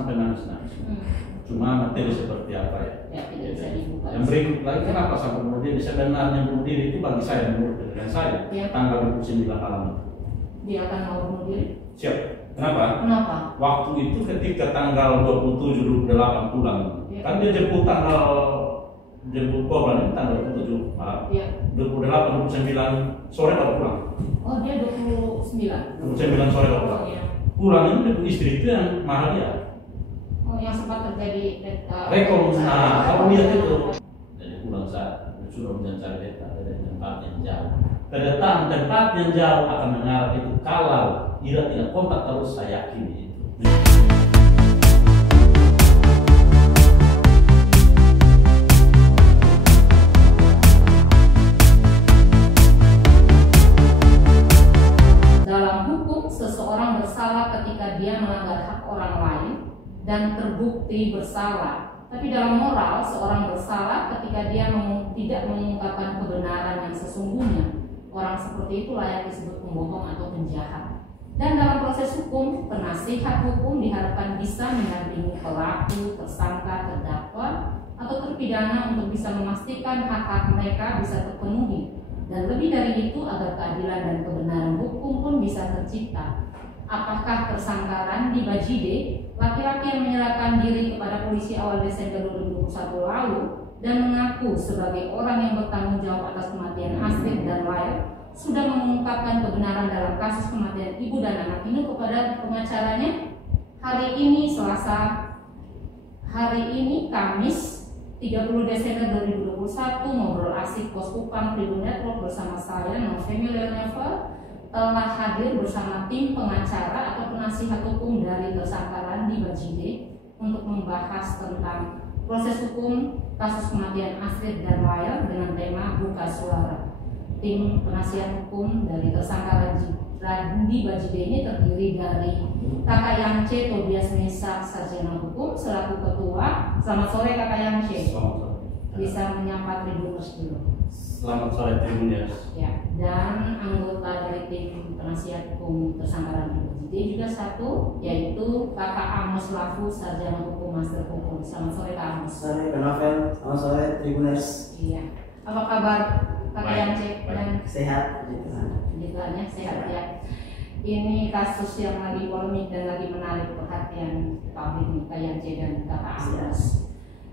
sampai nangis-nangis. Cuma materi seperti apa ya? Ya, tidak bisa dibuka. Yang berikut lagi, kenapa sampai bunuh diri? Sebenarnya bunuh diri itu bagi saya menurut dengan saya tanggal 29 malam itu. Dia akan mau bunuh diri? Siap. Kenapa? Kenapa? Waktu itu ketika tanggal 27-28 pulang, kan dia jemput korban ini tanggal 27 malam. 28-29 sore baru pulang. Oh, dia 29. 29 sore baru pulang. Pulang ini dengan istri itu yang mahal dia. Oh, yang sempat terjadi rekor. Nah, kalau lihat itu dari pulang saat sudah mencari beta dari tempat yang jauh. Kedatangan tempat yang jauh akan mengarah itu kalau dia tidak kontak terus, saya yakin itu. Dalam hukum, seseorang bersalah ketika dia melanggar hak orang lain dan terbukti bersalah. Tapi dalam moral, seorang bersalah ketika dia tidak mengungkapkan kebenaran yang sesungguhnya. Orang seperti itu layak disebut pembohong atau penjahat. Dan dalam proses hukum, penasihat hukum diharapkan bisa mendampingi pelaku, tersangka, terdakwa, atau terpidana untuk bisa memastikan hak-hak mereka bisa terpenuhi. Dan lebih dari itu, agar keadilan dan kebenaran hukum pun bisa tercipta. Apakah tersangka Randi Bajide, laki-laki yang menyerahkan diri kepada polisi awal Desember 2021 lalu dan mengaku sebagai orang yang bertanggung jawab atas kematian Astrid dan Lael, sudah mengungkapkan kebenaran dalam kasus kematian ibu dan anak ini kepada pengacaranya? Hari ini Kamis 30 Desember 2021, ngobrol asik Pos Kupang Tribun Network bersama saya Novemi Leoneva telah hadir bersama tim pengacara atau penasihat hukum dari tersangka Randi Bajide untuk membahas tentang proses hukum kasus kematian Astrid dan Lael dengan tema buka suara. Tim penasihat hukum dari tersangka Randi Bajide ini terdiri dari Kakak Yance Tobias Mesa, Sarjana Hukum selaku ketua. Selamat sore Kakak Yance. Selamat sore. Bisa menyapa Tribuners dulu. Selamat sore Tribuners. Ya, dan anggota dari tim penasihat hukum tersangka Randi Bajide juga satu, yaitu Kakak Amos Lafu, Sarjana Hukum Master Hukum. Selamat sore Kak Amos. Sore Kak Novel, selamat sore Tribuners. Iya. Apa kabar Kakak Yance dan sehat? Jitlanya sehat ya. Ini kasus yang lagi polemik dan lagi menarik perhatian publik nih, Kak Yance dan Kakak Amos.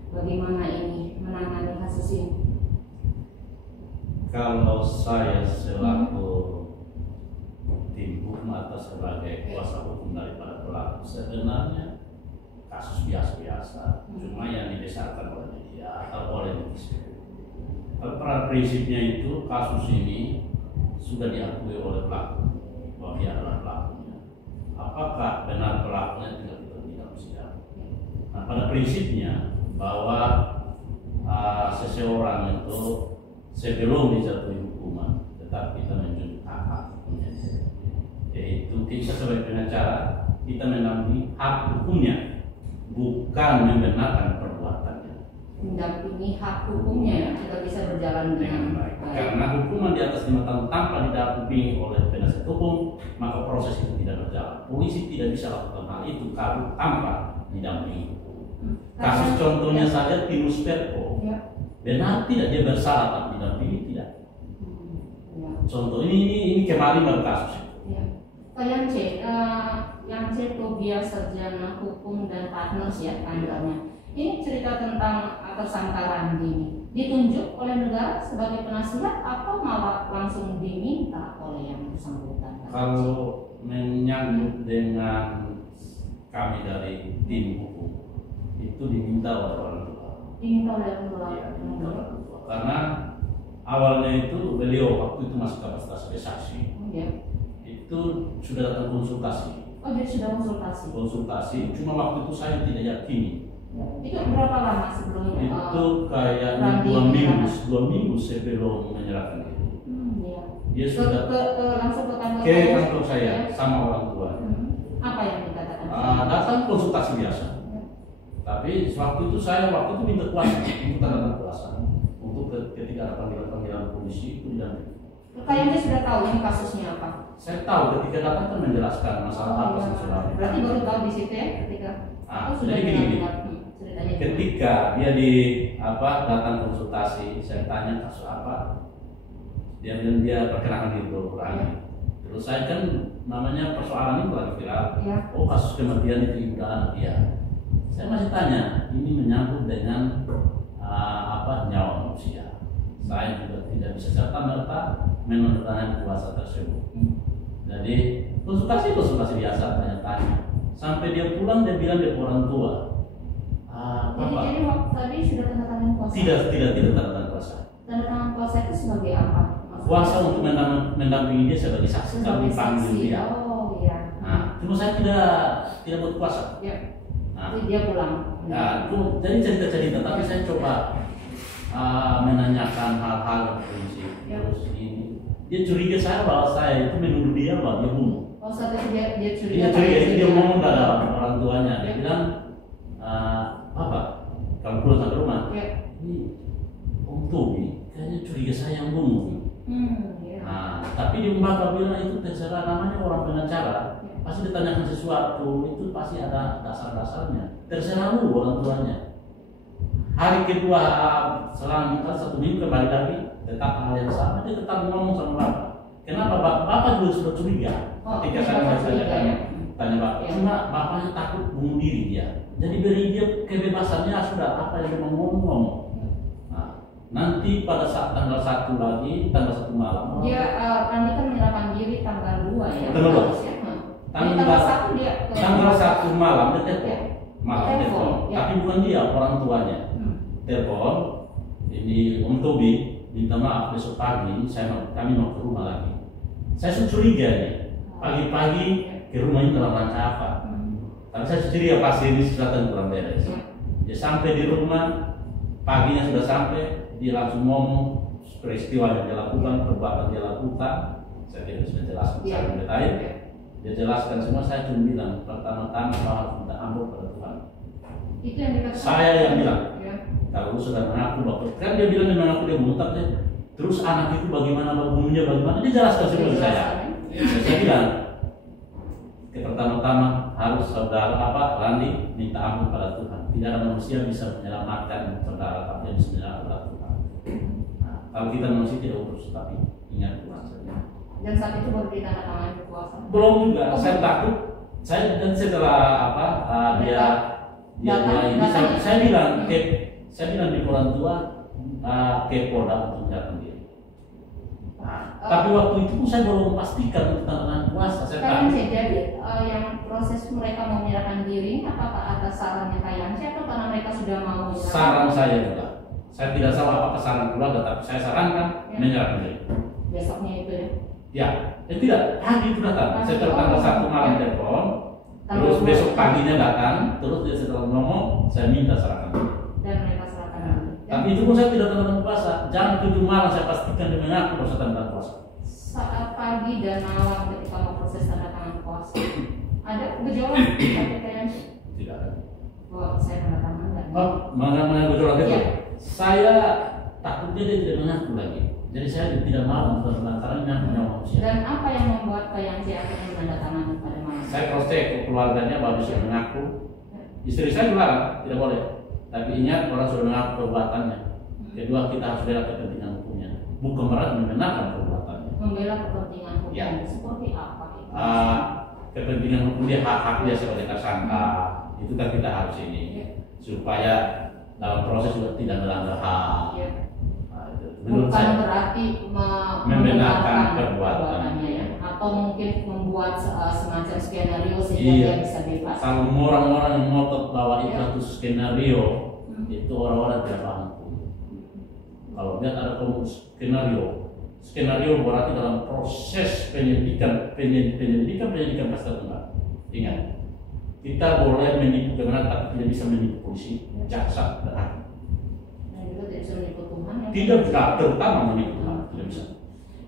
Bagaimana ini menangani kasus ini? Kalau saya selaku tim hukum atau sebagai kuasa hukum daripada pelaku, sebenarnya kasus biasa-biasa, cuma yang dibesarkan oleh media atau oleh netizen. Kalau pada prinsipnya itu kasus ini sudah diakui oleh pelaku bahwa dia adalah pelakunya. Apakah benar pelakunya tinggal kita tidak sidang? Nah, pada prinsipnya bahwa seseorang itu sebelum dijatuhi hukuman tetap kita menjunjung hak hukumnya, yaitu kita sebagai pengacara kita mendampingi hak hukumnya, bukan membenarkan perbuatannya. Mendampingi hak hukumnya ya, kita bisa berjalan dengan baik. Karena hukuman di atas 5 tahun tanpa didampingi oleh penasihat hukum, maka proses itu tidak berjalan. Polisi tidak bisa lakukan hal itu kalau tanpa didampingi hukum. Kasus contohnya saja Tinus Perko, benar tidak dia bersalah tapi didampingi tidak. Contoh ini kemarin baru kasus itu. Pak Yance Tobias Sarjana Hukum dan Partners ya panggilnya. Ini cerita tentang tersangka Randi ini ditunjuk oleh negara sebagai penasihat atau malah langsung diminta oleh yang bersangkutan? Kalau menyangkut dengan kami dari tim hukum, itu diminta oleh orang tua. Diminta oleh orang tua. Iya, diminta oleh orang tua. Karena awalnya itu beliau waktu itu masih kapasitas sebagai saksi. Itu sudah datang konsultasi. Oh, jadi sudah konsultasi. Konsultasi, cuma waktu itu saya tidak yakini. Itu berapa lama sebelum itu kayaknya 2 minggu sebelum menyerahkan diri. Dia sudah langsung ke kantor saya sama orang tua. Apa yang dikatakan? Datang konsultasi biasa. Tapi waktu itu saya minta kuasa untuk tanda kuasa untuk ketika ada panggilan polisi itu didampingi. Kayaknya sudah tahu ini kasusnya apa? Saya tahu ketika datang kan menjelaskan masalah apa sebenarnya. Berarti baru tahu di situ ya ketika Jadi gini, ceritanya ketika dia datang konsultasi, saya tanya kasus apa, dia perkenalkan diri dulu lagi. Terus saya kan namanya persoalan itu lagi viral. Ya. Oh, kasus kematian itu ibu dan anak dia. Saya masih tanya, ini menyangkut dengan nyawa manusia. Saya juga tidak bisa serta-merta menandatangani kuasa tersebut. Jadi konsultasi biasa tanya-tanya. Sampai dia pulang dia bilang dia orang tua. Jadi waktu tadi sudah tanda tangan kuasa. Tidak tanda tangan kuasa. Tanda tangan kuasa itu sebagai apa? Kuasa untuk mendampingi dia sebagai saksi kalau dipanggil dia. Oh iya. Cuma saya tidak buat kuasa. Ya. Nah, Jadi dia pulang. Jadi cerita-cerita, tapi saya coba menanyakan hal-hal yang prinsip. Ya. Terus ini dia curiga saya bahwa saya itu menuduh dia bahwa dia bunuh. Oh, saat itu dia curiga. Dia curiga itu dia ngomong pada orang tuanya. Dia bilang, apa? Kalau pulang sampai rumah, ini Om Tobi kayaknya curiga saya yang bunuh. Ya. Tapi di Bapak bilang itu terserah, namanya orang pengacara. Pasti ditanyakan sesuatu itu pasti ada dasar-dasarnya. Terserah lu orang tuanya. Hari kedua selang 1 minggu kembali lagi tetap hal yang sama, dia tetap ngomong sama Bapak. Kenapa Bapak juga sudah curiga ketika saya tanya Bapak. Cuma Bapaknya takut bunuh diri dia. Jadi beri dia kebebasannya sudah apa yang dia mau ngomong. Nanti pada saat tanggal 1 lagi, tanggal 1 malam. Dia Andi kan menyerahkan diri tanggal 2 ya. Tanggal 1 dia. Tanggal 1 malam dia telepon. Ya. Tapi bukan dia, orang tuanya. Telepon, ini Om Tobi minta maaf besok pagi kami mau ke rumah lagi. Saya curiga nih, pagi-pagi ke rumah ini dalam rangka apa? Tapi saya curiga pasti ini sesuatu kurang beres. Dia sampai di rumah, paginya sudah sampai. Dia langsung ngomong peristiwa yang dia lakukan, perbuatan dia lakukan. Saya tidak bisa menjelaskan secara detail. Dia jelaskan semua. Saya cuma bilang pertama-tama harus minta ampun pada Tuhan. Itu yang dikatakan. Saya yang bilang. Kalau lu sudah mengaku bahwa kan dia bilang dia mengaku dia bunuh, tapi terus anak itu bagaimana bunuhnya bagaimana? Dia jelaskan semua ke saya. Saya bilang pertama-tama harus saudara Randi minta ampun pada Tuhan. Tidak ada manusia bisa menyelamatkan saudara, tapi dia bisa menyelamatkan pada Tuhan. Kalau kita manusia tidak urus, tapi ingat Tuhan saja. Dan saat itu baru ditandatangani kuasa. Belum juga, saya takut. Dan setelah saya bilang di orang tua ke Polda untuk menyerahkan diri. Tapi waktu itu saya belum pastikan tentang kuasa. Jadi yang proses mereka mau menyerahkan diri, apakah atas sarannya Kayanci atau karena mereka sudah mau menyerahkan? Saran saya juga. Saya tidak tahu apakah saran keluarga, tapi saya sarankan menyerahkan diri. Besoknya itu ya? Tidak. Hari itu datang. Setelah tanggal 1 malam telepon, terus besok paginya datang, terus dia setelah ngomong, saya minta serahkan diri. Dan mereka serahkan diri. Tapi itu pun saya tidak tanda kuasa. Jangan 7 malam saya pastikan dia mengaku bahwa saya tanda kuasa. Saat pagi dan malam ketika mau proses tanda tangan kuasa, ada gejolak pada Kayanci? Tidak ada. Saya tanda tangan nggak? Mana gejolak itu? Ya. Saya takutnya dia tidak mengaku lagi. Jadi saya tidak mau karena nyawa manusia. Dan apa yang membuat Kayanci akhirnya menandatangani pada malam? Saya cross check ke keluarganya bahwa dia sudah mengaku. Istri saya bilang tidak boleh. Tapi ingat orang sudah mengaku perbuatannya. Kedua kita harus bela kepentingan hukumnya. Bukan berarti membenarkan perbuatannya. Membela kepentingan hukum. Ya. Seperti apa itu? Kepentingan hukum dia hak dia sebagai tersangka. Itu kan kita harus ini supaya dalam proses juga tidak melanggar hak. Ya. Menurut bukan saya, berarti membenarkan perbuatannya ya, atau mungkin membuat semacam skenario sehingga dia bisa bebas. Kalau orang-orang yang ngotot bahwa itu satu skenario, itu orang-orang tidak paham. Kalau lihat ada skenario berarti dalam proses penyidikan pasti benar. Ingat, kita boleh menipu kebenaran tapi tidak bisa menipu polisi, jaksa dan hakim. Tidak bisa menipu Tuhan ya? Tidak bisa, terutama menipu Tuhan, tidak bisa.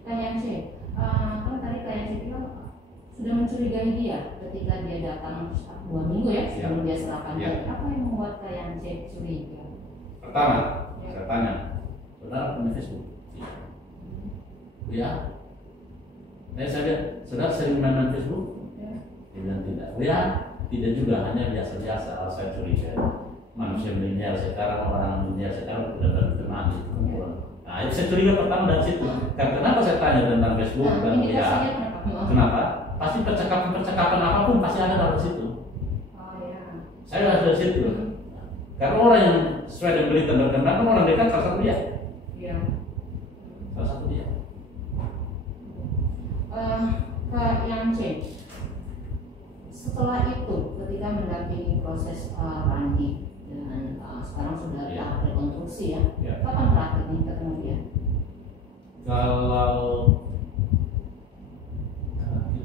Kayanci, kan tadi Kayanci bilang sudah mencurigai dia ketika dia datang 2 minggu ya sebelum dia serahkan diri. Apa yang membuat Kayanci curiga? Pertama, saya tanya, saudara punya Facebook? Ya. Saya lihat, saudara sering main Facebook? Dia bilang tidak. Ya. tidak juga hanya biasa-biasa. Saya curiga manusia milenial sekarang, orang milenial sekarang sudah berteman gitu. Nah, itu saya curiga pertama dari situ. Karena kenapa saya tanya tentang Facebook dan ya, kenapa? Pasti percakapan apapun pasti ada dalam situ. Oh ya. Saya lihat dari situ. Karena orang yang sesuai dengan berita berkembang kan orang dekat salah satu dia. Iya. Salah satu dia. Kak Yang C. Setelah itu, ketika mendampingi proses Randi dengan sekarang sudah tahap rekonstruksi ya, kapan terakhir nih ketemu dia? Kalau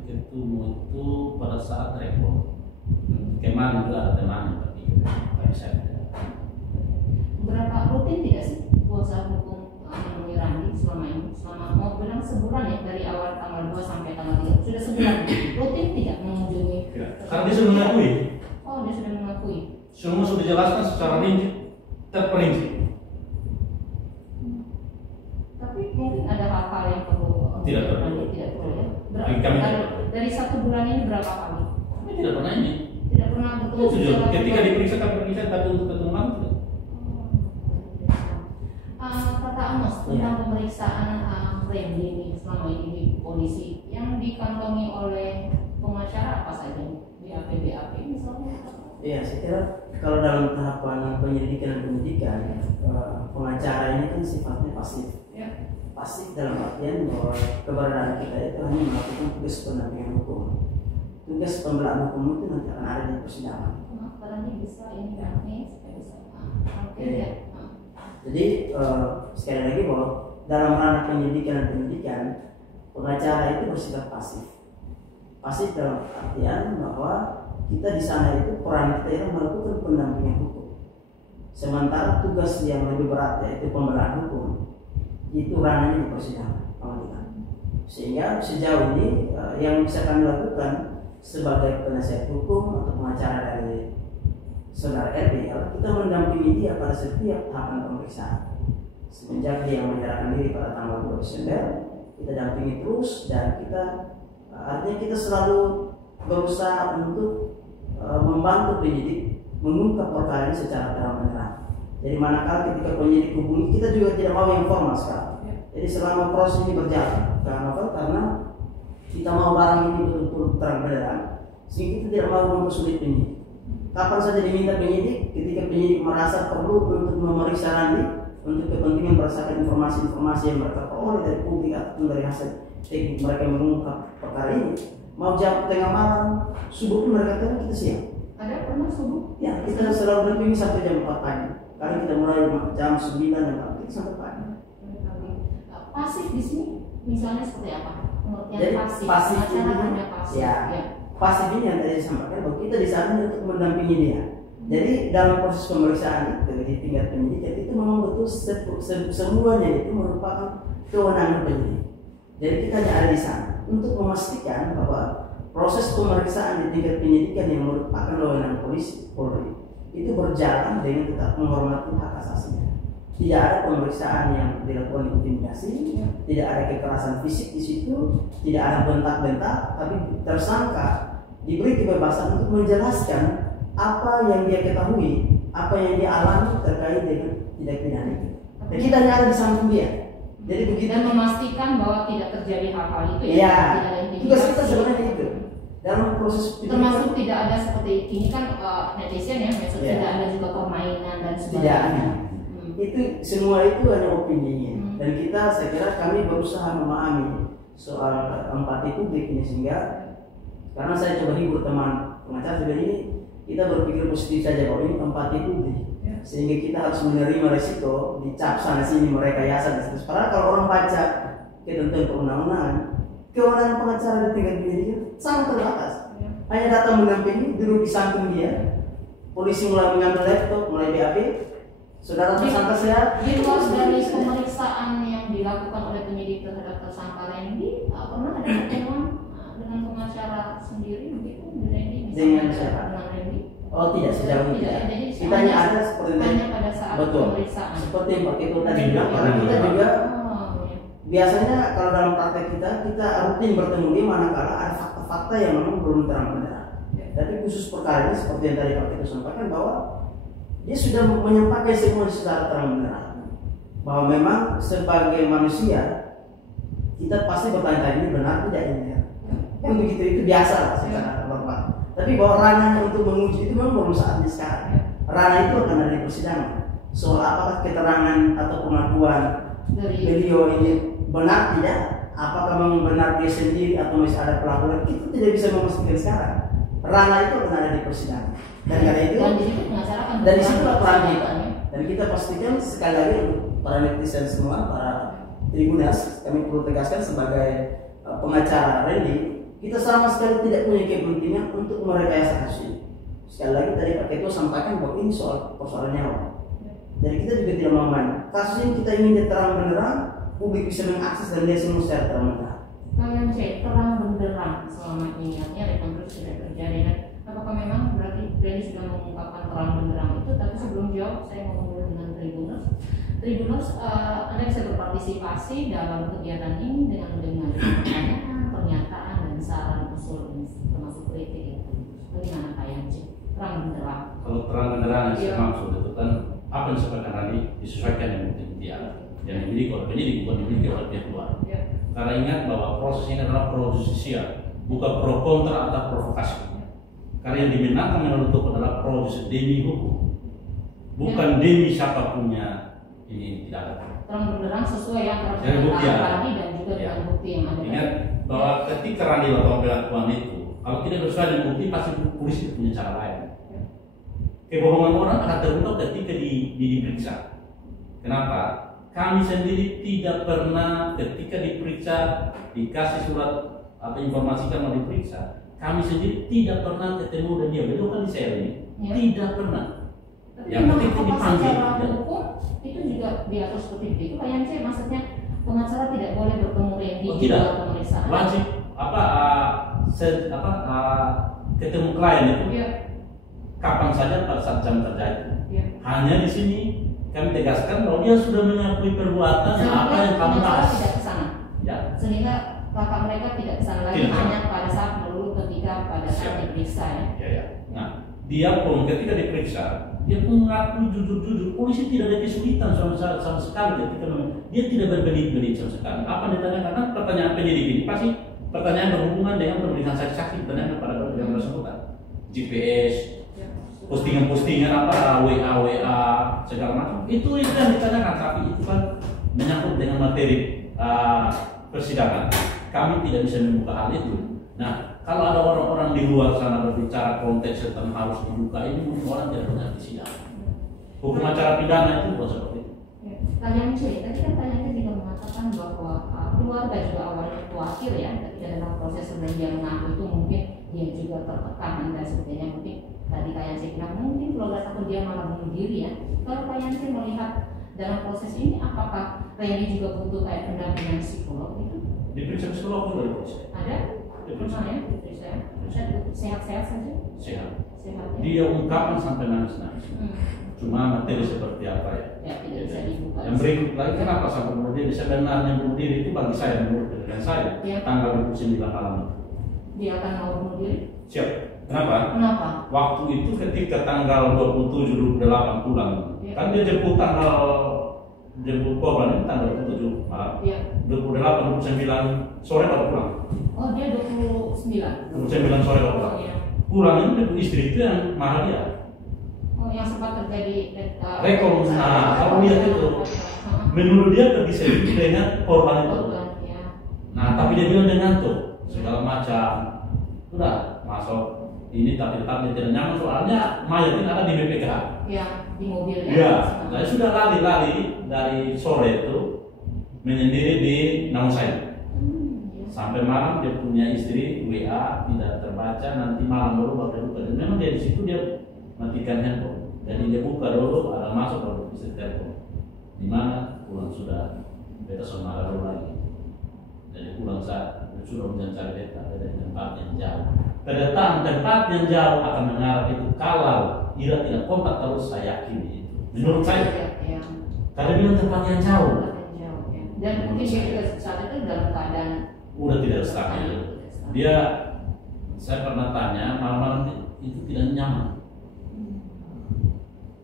ketemu itu pada saat rekor kemarin juga ada teman tapi saya tidak. Berapa rutin tidak sih kuasa hukum menemui Randi selama ini? Selama mau bilang sebulan ya, dari awal tanggal 2 sampai tanggal 3 sudah sebulan. Rutin tidak mengunjungi? Karena dia sudah mengakui. Oh, dia sudah mengakui. Semua sudah dijelaskan secara rinci, terperinci. Tapi mungkin ada hal-hal yang perlu Tidak perlu. Tidak perlu ya. Kami tidak perlu. Dari 1 bulan ini berapa kali? Kami tidak pernah ini. Tidak pernah bertemu. Jujur, ketika diperiksa kami periksa tapi untuk ketemu langsung. Kata Amos tentang pemeriksaan Randy ini selama ini di polisi yang dikantongi oleh pengacara apa saja di BAP misalnya? Iya, saya kira kalau dalam tahapan penyelidikan dan penyidikan, pengacara ini kan sifatnya pasif. Ya. Pasif dalam artian bahwa keberadaan kita itu hanya melakukan tugas pendampingan hukum. Tugas pembelaan hukum itu nanti akan ada di persidangan. Karena ini bisa ini kan nih supaya bisa. Oke ya. Jadi sekali lagi bahwa dalam ranah penyelidikan dan penyidikan, pengacara itu bersifat pasif. Pasif dalam artian bahwa kita di sana itu peran kita itu melakukan pendampingan hukum. Sementara tugas yang lebih berat yaitu pembelaan hukum itu ranahnya di persidangan pengadilan. Sehingga sejauh ini yang bisa kami lakukan sebagai penasihat hukum atau pengacara dari saudara RBL, kita mendampingi dia pada setiap tahapan pemeriksaan. Semenjak dia menyerahkan diri pada tanggal 2 Desember, kita dampingi terus dan kita artinya kita selalu berusaha untuk membantu penyidik mengungkap perkara ini secara terang-terangan. Jadi manakala ketika penyidik hubungi, kita juga tidak mau yang formal sekarang. Jadi selama proses ini berjalan, karena kita mau barang ini betul-betul terang-terangan, sehingga kita tidak mau mempersulit penyidik. Kapan saja diminta penyidik, ketika penyidik merasa perlu untuk memeriksa Randi untuk kepentingan berdasarkan informasi-informasi yang mereka peroleh dari publik ataupun dari hasil teknik mereka mengungkap perkara ini, mau jam tengah malam, subuh pun mereka katakan kita siap. Ada pernah subuh? Ya, kita selalu dampingi sampai jam 4 pagi. Karena kita mulai jam 9 dan kita sampai pagi. Pasif di sini misalnya seperti apa? Pengertian Jadi pasif ini, pasif. ya. Pasif ini yang tadi saya sampaikan bahwa kita di sana untuk mendampingi dia. Jadi dalam proses pemeriksaan itu di tingkat penyidikan itu memang betul semuanya itu merupakan kewenangan penyidik. Jadi kita hanya ada di sana untuk memastikan bahwa proses pemeriksaan di tingkat penyidikan yang merupakan wewenang Polri itu berjalan dengan tetap menghormati hak asasinya. Tidak ada pemeriksaan yang dilakukan intimidasi, tidak ada kekerasan fisik di situ, tidak ada bentak-bentak, tapi tersangka diberi kebebasan untuk menjelaskan apa yang dia ketahui, apa yang dia alami terkait dengan tindak pidana itu. Dan kita hanya ada di samping dia. Jadi begitu dan memastikan bahwa tidak terjadi hal-hal itu ya. Iya. Tidak ada Tugas kita sebenarnya itu. Dalam proses termasuk tidak ada seperti ini kan netizen ya, maksudnya tidak ada juga permainan dan sebagainya. Tidak ada. Itu semua itu hanya opini dan kita saya kira kami berusaha memahami soal empati publik ini sehingga karena saya coba hibur teman pengacara juga ini kita berpikir positif saja bahwa ini empati publik sehingga kita harus menerima resiko dicap sana sini merekayasa dan seterusnya. Karena kalau orang baca ketentuan perundang-undangan, kewenangan pengacara di tingkat penyidikan sangat terbatas. Hanya datang mendampingi, duduk di samping dia, polisi mulai mengambil laptop, mulai BAP, saudara tersangka sehat. Di luar dari pemeriksaan yang dilakukan oleh penyidik terhadap tersangka Randy, pernah ada pertemuan dengan pengacara sendiri begitu dengan siapa? Dengan Randy. Oh tidak, sejauh ini tidak. Jadi Kita hanya ada seperti hanya pada saat pemeriksaan. Seperti yang Pak Ketua tadi bilang, karena kita juga biasanya kalau dalam praktek kita rutin bertemu dia manakala ada fakta-fakta yang memang belum terang-benderang. Tapi khusus perkara ini seperti yang tadi Pak Ketua sampaikan bahwa dia sudah menyampaikan semua secara terang-terangan bahwa memang sebagai manusia kita pasti bertanya ini benar tidak ini ya. Kan begitu, itu biasa lah secara normal. Tapi bahwa ranahnya untuk menguji itu memang belum saatnya sekarang. Ranah itu akan ada di persidangan. Soal apakah keterangan atau pengakuan beliau ini benar tidak, apakah memang benar dia sendiri atau masih ada pelaku lain, kita tidak bisa memastikan sekarang. Ranah itu akan ada di persidangan. Dan karena itu dan di situ peran kita. Dan kita pastikan sekali lagi untuk para netizen semua, para Tribunas, kami perlu tegaskan sebagai pengacara Randy, kita sama sekali tidak punya kepentingan untuk merekayasa kasus ini. Sekali lagi tadi Pak Ketua sampaikan bahwa ini soal persoalan nyawa. Jadi kita juga tidak mau main. Kasus ini kita ingin terang benderang, publik bisa mengakses dan dia semua secara terang benderang. Kalian cek terang benderang selama ini artinya rekonstruksi sudah terjadi. Dan apakah memang berarti Randy sudah mengungkapkan terang benderang itu? Tapi sebelum jawab, saya mau ngobrol dengan Tribuners. Tribuners, Anda bisa berpartisipasi dalam kegiatan ini dengan pertanyaan, pernyataan, dan saran usul termasuk kritik itu. Bagaimana Pak Yanci? Terang benderang. Kalau terang benderang yang saya maksud itu kan apa yang disampaikan tadi disesuaikan dengan bukti yang dimiliki oleh penyidik, bukan dimiliki oleh pihak luar. Karena ingat bahwa proses ini adalah pro justisia, bukan pro kontra atau provokasi. Karena yang dimenangkan menurut hukum adalah pro justisia demi hukum, bukan demi siapa punya ini tidak ada. Terang benderang sesuai yang harus bukti tadi dan juga dengan bukti yang ada. Ingat bahwa ketika Randy melakukan pengakuan itu, kalau tidak sesuai dengan bukti pasti polisi punya cara lain. Kebohongan orang akan terungkap ketika diperiksa. Kenapa? Kami sendiri tidak pernah ketika diperiksa dikasih surat atau informasi mau diperiksa, kami sendiri tidak pernah ketemu dan dia beliau kan di sel ini tidak pernah. Tapi yang penting dipanggil. Secara hukum itu juga diatur seperti itu. Pak Yanci, maksudnya pengacara tidak boleh bertemu Randy di luar pemeriksaan. Wajib ketemu klien itu. Kapan saja pada saat jam kerja itu. Hanya di sini kami tegaskan bahwa dia sudah mengakui perbuatan apa yang kamu bahas. Tidak ke sana. Ya. Sehingga kakak mereka tidak ke sana lagi hanya pada saat dulu ketika pada saat diperiksa ya. Nah, dia pun ketika diperiksa dia pun mengaku jujur-jujur. Polisi tidak ada kesulitan sama sekali ketika dia tidak berbelit-belit sama sekali. Apa yang ditanyakan? Karena pertanyaan penyidik ini pasti pertanyaan berhubungan dengan pemeriksaan saksi-saksi, pertanyaan kepada yang bersangkutan. GPS, postingan-postingan apa, WA segala macam. Itu yang ditanyakan, tapi itu kan menyangkut dengan materi persidangan. Kami tidak bisa membuka hal itu. Nah, kalau ada orang-orang di luar sana berbicara konteks tentang harus dibuka, ini mungkin orang tidak benar di sidang. Hukum acara pidana itu bukan seperti itu. Kalian tadi kan kalian juga mengatakan bahwa keluarga juga awalnya khawatir ya, ketika dalam proses sebelum dia mengaku itu mungkin dia juga tertekan dan sebagainya. Mungkin tadi kalian bilang mungkin keluarga takut dia malah bunuh diri ya. Kalau kalian melihat dalam proses ini, apakah Randy juga butuh kayak pendampingan psikolog itu? Diperiksa psikolog juga diperiksa. Ada? Diperiksa ya? Diperiksa. Sehat-sehat saja? Sehat. Sehat ya? Dia ungkapkan sampai nangis-nangis. Cuma materi seperti apa ya? Ya tidak bisa dibuka. Yang berikut lagi kenapa sampai bunuh diri? Sebenarnya bunuh diri itu bagi saya menurut dengan saya tanggal 29 malam itu. Dia akan mau bunuh diri? Siap. Kenapa? Kenapa? Waktu itu ketika tanggal 27-28 pulang, kan dia jemput korban itu tanggal 27 malam. 28-29 sore baru pulang. Oh dia 29. 29 sore baru pulang. Pulang itu istri itu yang marah dia. Oh yang sempat terjadi rekor. Nah kalau lihat itu, menurut dia pergi selfie dengan korban itu. Nah tapi dia bilang dengan tuh segala macam. Udah masuk ini tapi tetap dia tidak nyaman soalnya mayat ini ada di BPK. Ya di mobil ya. Ya, nah sudah lari-lari dari sore itu menyendiri di Namusai. Sampai malam dia punya istri WA tidak terbaca, nanti malam baru buka. Dan memang dia di situ dia matikan handphone. Jadi dia buka dulu, ada masuk baru bisa telepon. Di mana pulang sudah beta sama dulu lagi. Jadi pulang saat sudah mencari beta dari tempat yang jauh. Kedatangan tempat yang jauh akan mengarah itu kalau Ira tidak kontak terus, saya yakin itu. Menurut saya, karena bilang tempat yang jauh. Dan mungkin dia juga saat itu dalam keadaan udah tidak stabil. Dia, saya pernah tanya malam-malam itu tidak nyaman.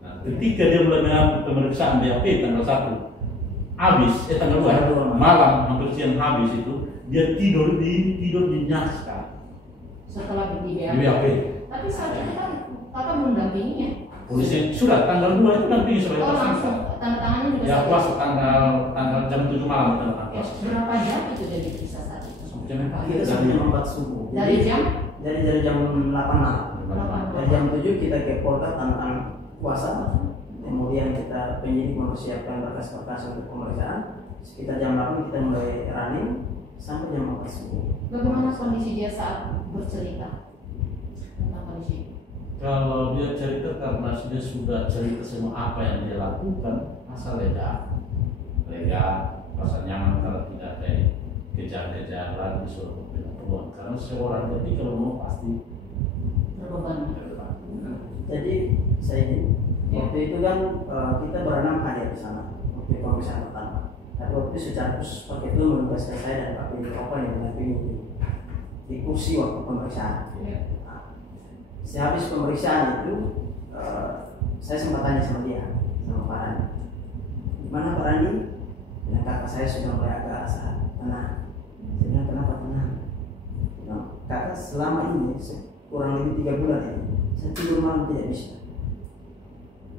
Nah, ketika dia mulai mengambil pemeriksaan BAP tanggal 1 habis, tanggal 2 malam hampir siang habis itu dia tidur di Nyaska setelah di BAP. BAP. Tapi saat itu kan Kakak belum dampinginya. Polisi sudah tanggal 2 itu dampingi sebagai Oh, tersangka. langsung tanda tangannya juga. Ya kuasa tanggal jam 7 malam tanggal Ya, berapa jam itu dia diperiksa saat itu? Kita sampai jam 4 subuh. Dari jam Dari jam 8 malam. Dari jam 7 kita ke Polda tanpa kuasa. Kemudian kita penyidik mempersiapkan berkas-berkas untuk pemeriksaan. Sekitar jam 8 kita mulai running sampai jam 4 subuh. bagaimana kondisi dia saat bercerita tentang kondisi? Kalau dia cerita karena dia sudah cerita semua apa yang dia lakukan, masa lega, rasa nyaman kalau tidak ada kejar-kejar lagi suruh pengakuan. Karena seorang jadi kalau mau pasti Terbebani. Jadi saya ini waktu itu kan kita berenam hadir di sana waktu pemeriksaan pertama. Tapi waktu itu secara khusus pakai itu menugaskan saya dan Pak Pintu Opan yang mendampingi di kursi waktu pemeriksaan. Sehabis pemeriksaan itu saya sempat tanya sama dia, sama Pak Rani, gimana Pak Rani? Dan kakak saya sudah mulai agak rasa tenang. Saya bilang kenapa tenang? Nah, kakak selama ini kurang lebih 3 bulan ini saya tidur malam tidak bisa.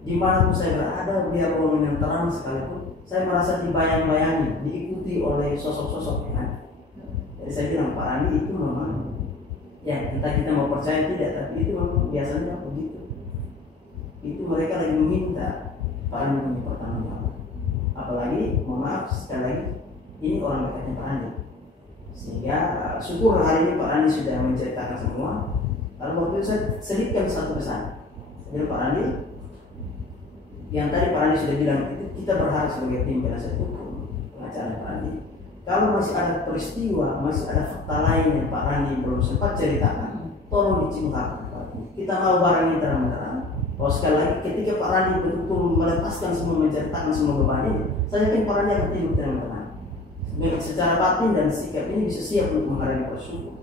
Dimanapun saya berada, biar ruangan yang terang sekalipun, saya merasa dibayang-bayangi, diikuti oleh sosok-sosok ya. Jadi saya bilang Pak Rani itu memang ya entah kita mau percaya tidak, tapi itu memang biasanya begitu. Itu mereka lagi meminta Pak Rani punya pertanggungjawaban. Apalagi, mohon maaf sekali lagi, ini orang dekatnya Pak Rani. Sehingga syukur hari ini Pak Rani sudah menceritakan semua. Lalu waktu itu saya selipkan satu pesan. Saya bilang Pak Rani, yang tadi Pak Rani sudah bilang itu kita berharap sebagai tim penasihat hukum pengacara Pak Rani. Kalau masih ada peristiwa, masih ada fakta lain yang Pak Rani belum sempat ceritakan, tolong dicungkapkan. Kita mau barang ini terang-terang. Bahwa sekali lagi ketika Pak Rani betul-betul melepaskan semua, menceritakan semua beban ini, saya yakin Pak Rani akan tidur terang-terang. Secara batin dan sikap ini bisa siap untuk menghadapi proses hukum.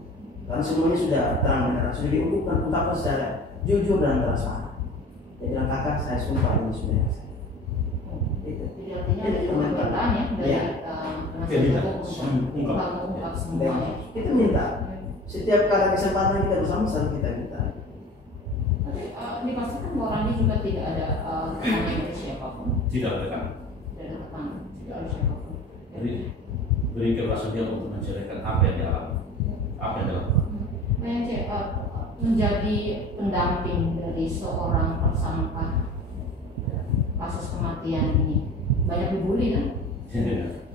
Karena semuanya sudah terang-terang, sudah diungkapkan secara jujur dan transparan. Jadi kakak saya sumpah ini sudah saya. Jadi artinya ada permintaan ya dari penasihat hukum mengungkap semuanya. Itu minta. Setiap kali kesempatan kita bersama selalu kita minta. Tapi dipastikan bahwa Rani juga tidak ada tekanan dari siapapun. tidak tekan. Tidak ada tekanan dari siapapun. Jadi beri kebebasan dia untuk menceritakan apa yang dia alami, apa yang dia lakukan. Menjadi pendamping dari seorang tersangka kasus kematian ini banyak dibully kan?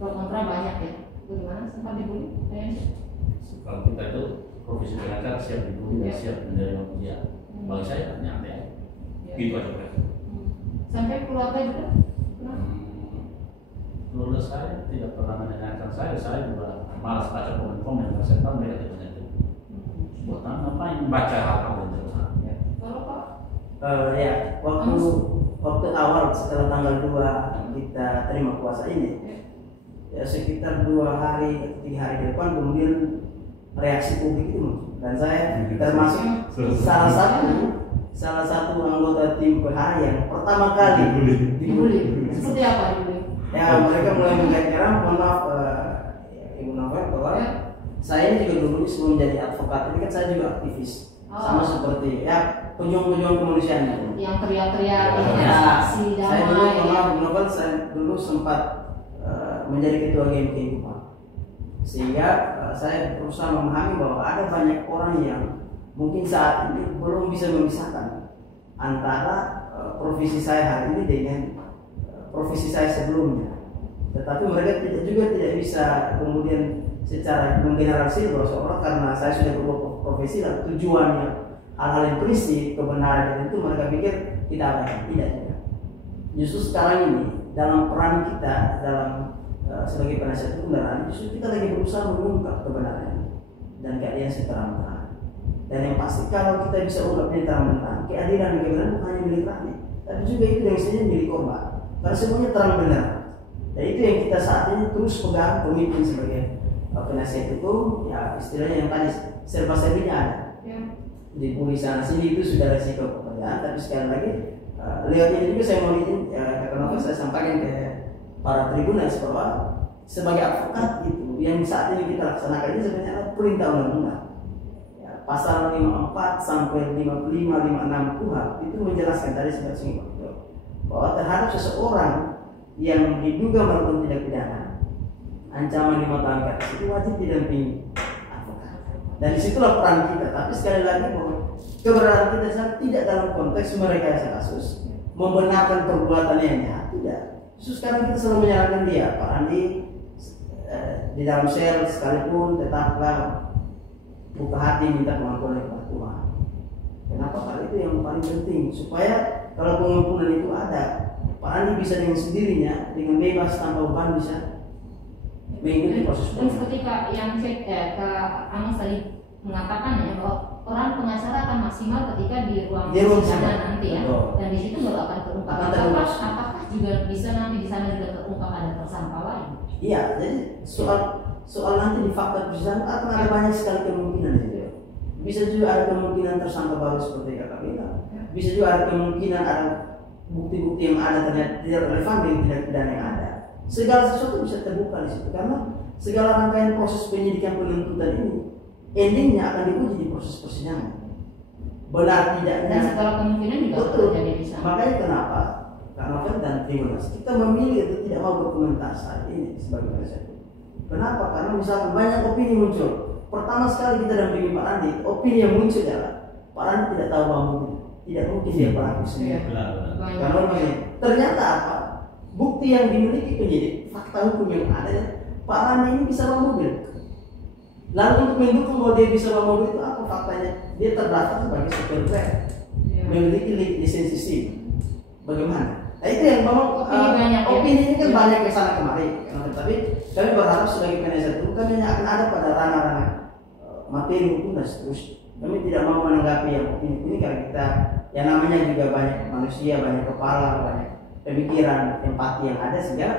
Pro kontra banyak ya. Bagaimana sempat dibully? Kalau kita itu profesi pengacara siap dibully dan siap menerima pujian. Bagi saya nyantai, gitu aja kan. Sampai keluarga juga? Keluarga saya tidak pernah mendengarkan saya juga malas baca komen-komen yang saya tahu mereka tidak menyentuh. Buat ngapain baca hal-hal yang jelas? Kalau Pak? Ya, waktu awal setelah tanggal 2 kita terima kuasa ini, ya sekitar 2 hari, 3 hari ke depan kemudian reaksi publik itu muncul. Dan saya termasuk salah satu anggota tim PH yang pertama kali Dibully. Seperti apa dibully? Ya mereka mulai mengait-ngait, mohon maaf Ibu Novel bahwa saya juga dulu sebelum jadi advokat ini kan saya juga aktivis, sama seperti ya pejuang-pejuang kemanusiaan yang teriak-teriak ya, aksi damai. saya dulu mohon maaf Ibu Novel, saya dulu sempat menjadi ketua GMK Pak. Sehingga saya berusaha memahami bahwa ada banyak orang yang mungkin saat ini belum bisa memisahkan antara profesi saya hari ini dengan profesi saya sebelumnya. Tetapi mereka tidak bisa kemudian secara menggeneralisir bahwa seorang karena saya sudah berubah profesi dan tujuannya hal-hal yang prinsip kebenaran itu mereka pikir kita abaikan. Tidak juga. Justru sekarang ini dalam peran kita dalam sebagai penasihat hukum dan justru kita lagi berusaha mengungkap kebenaran dan keadilan seterang-terang. Dan yang pasti kalau kita bisa ungkap terang-terang, keadilan dan kebenaran bukan hanya milik rakyat, tapi juga itu yang sebenarnya milik korban. Karena semuanya terang benar. Dan itu yang kita saat ini terus pegang komitmen sebagai penasihat hukum, ya istilahnya yang tadi serba-serbinya ada. Ya. dibully sana sini, itu sudah resiko pekerjaan. Tapi sekali lagi lewat ini juga saya mau izin kenapa saya sampaikan ke para tribunas bahwa sebagai advokat itu yang saat ini kita laksanakan ini sebenarnya adalah perintah undang-undang. Pasal 54 sampai 55, 56 KUHP itu menjelaskan tadi seperti itu bahwa terhadap seseorang yang diduga melakukan tindak pidana ancaman 5 tahun ke atas itu wajib didampingi advokat. Dan disitulah peran kita. Tapi sekali lagi bahwa keberadaan kita tidak dalam konteks merekayasa kasus, membenarkan perbuatannya jahat, tidak. Justru sekarang kita selalu menyarankan dia, Pak Andi di dalam sel sekalipun tetaplah buka hati minta pengampunan kepada Tuhan. Kenapa? Karena itu yang paling penting supaya kalau pengampunan itu ada, Pak Andi bisa dengan sendirinya, dengan bebas tanpa beban bisa mengikuti proses. Dan ketika yang Kak Amos tadi mengatakan ya bahwa peran pengacara akan maksimal ketika di ruang persidangan nanti ya, dan di situ baru akan terungkap. Apakah juga bisa nanti di sana juga terungkap ada tersangka lain? Iya, jadi soal nanti di fakta persidangan akan ada banyak sekali kemungkinan gitu. Bisa juga ada kemungkinan tersangka baru seperti kakak bilang. Bisa juga ada kemungkinan ada bukti-bukti yang ada ternyata tidak relevan dengan tindak pidana yang ada. Segala sesuatu bisa terbuka di situ karena segala rangkaian proses penyidikan penuntutan ini endingnya akan diuji di proses persidangan. Benar tidaknya. Dan segala kemungkinan juga terjadi di sana. Makanya kenapa? Karena dan tribunas kita memilih untuk tidak mau berkomentar saat ini sebagai penasihat. Kenapa? Karena misalkan banyak opini muncul. Pertama sekali kita dampingi Pak Andi, opini yang muncul adalah Pak Andi tidak tahu bahwa tidak mungkin dia pelaku sendiri. Karena ternyata apa? Bukti yang dimiliki penyidik, fakta hukum yang ada, Pak Andi ini bisa bawa mobil. Lalu untuk mendukung bahwa dia bisa bawa mobil itu apa faktanya? Dia terdaftar sebagai supir Grab, memiliki lisensi SIM. Bagaimana? Nah, itu yang memang opini ini kan banyak ke sana kemari. Tapi kami berharap sebagai penasihat hukum kami akan ada pada ranah-ranah materi hukum dan seterusnya. Kami tidak mau menanggapi yang opini ini karena kita yang namanya juga banyak manusia, banyak kepala, banyak pemikiran, empati yang ada sehingga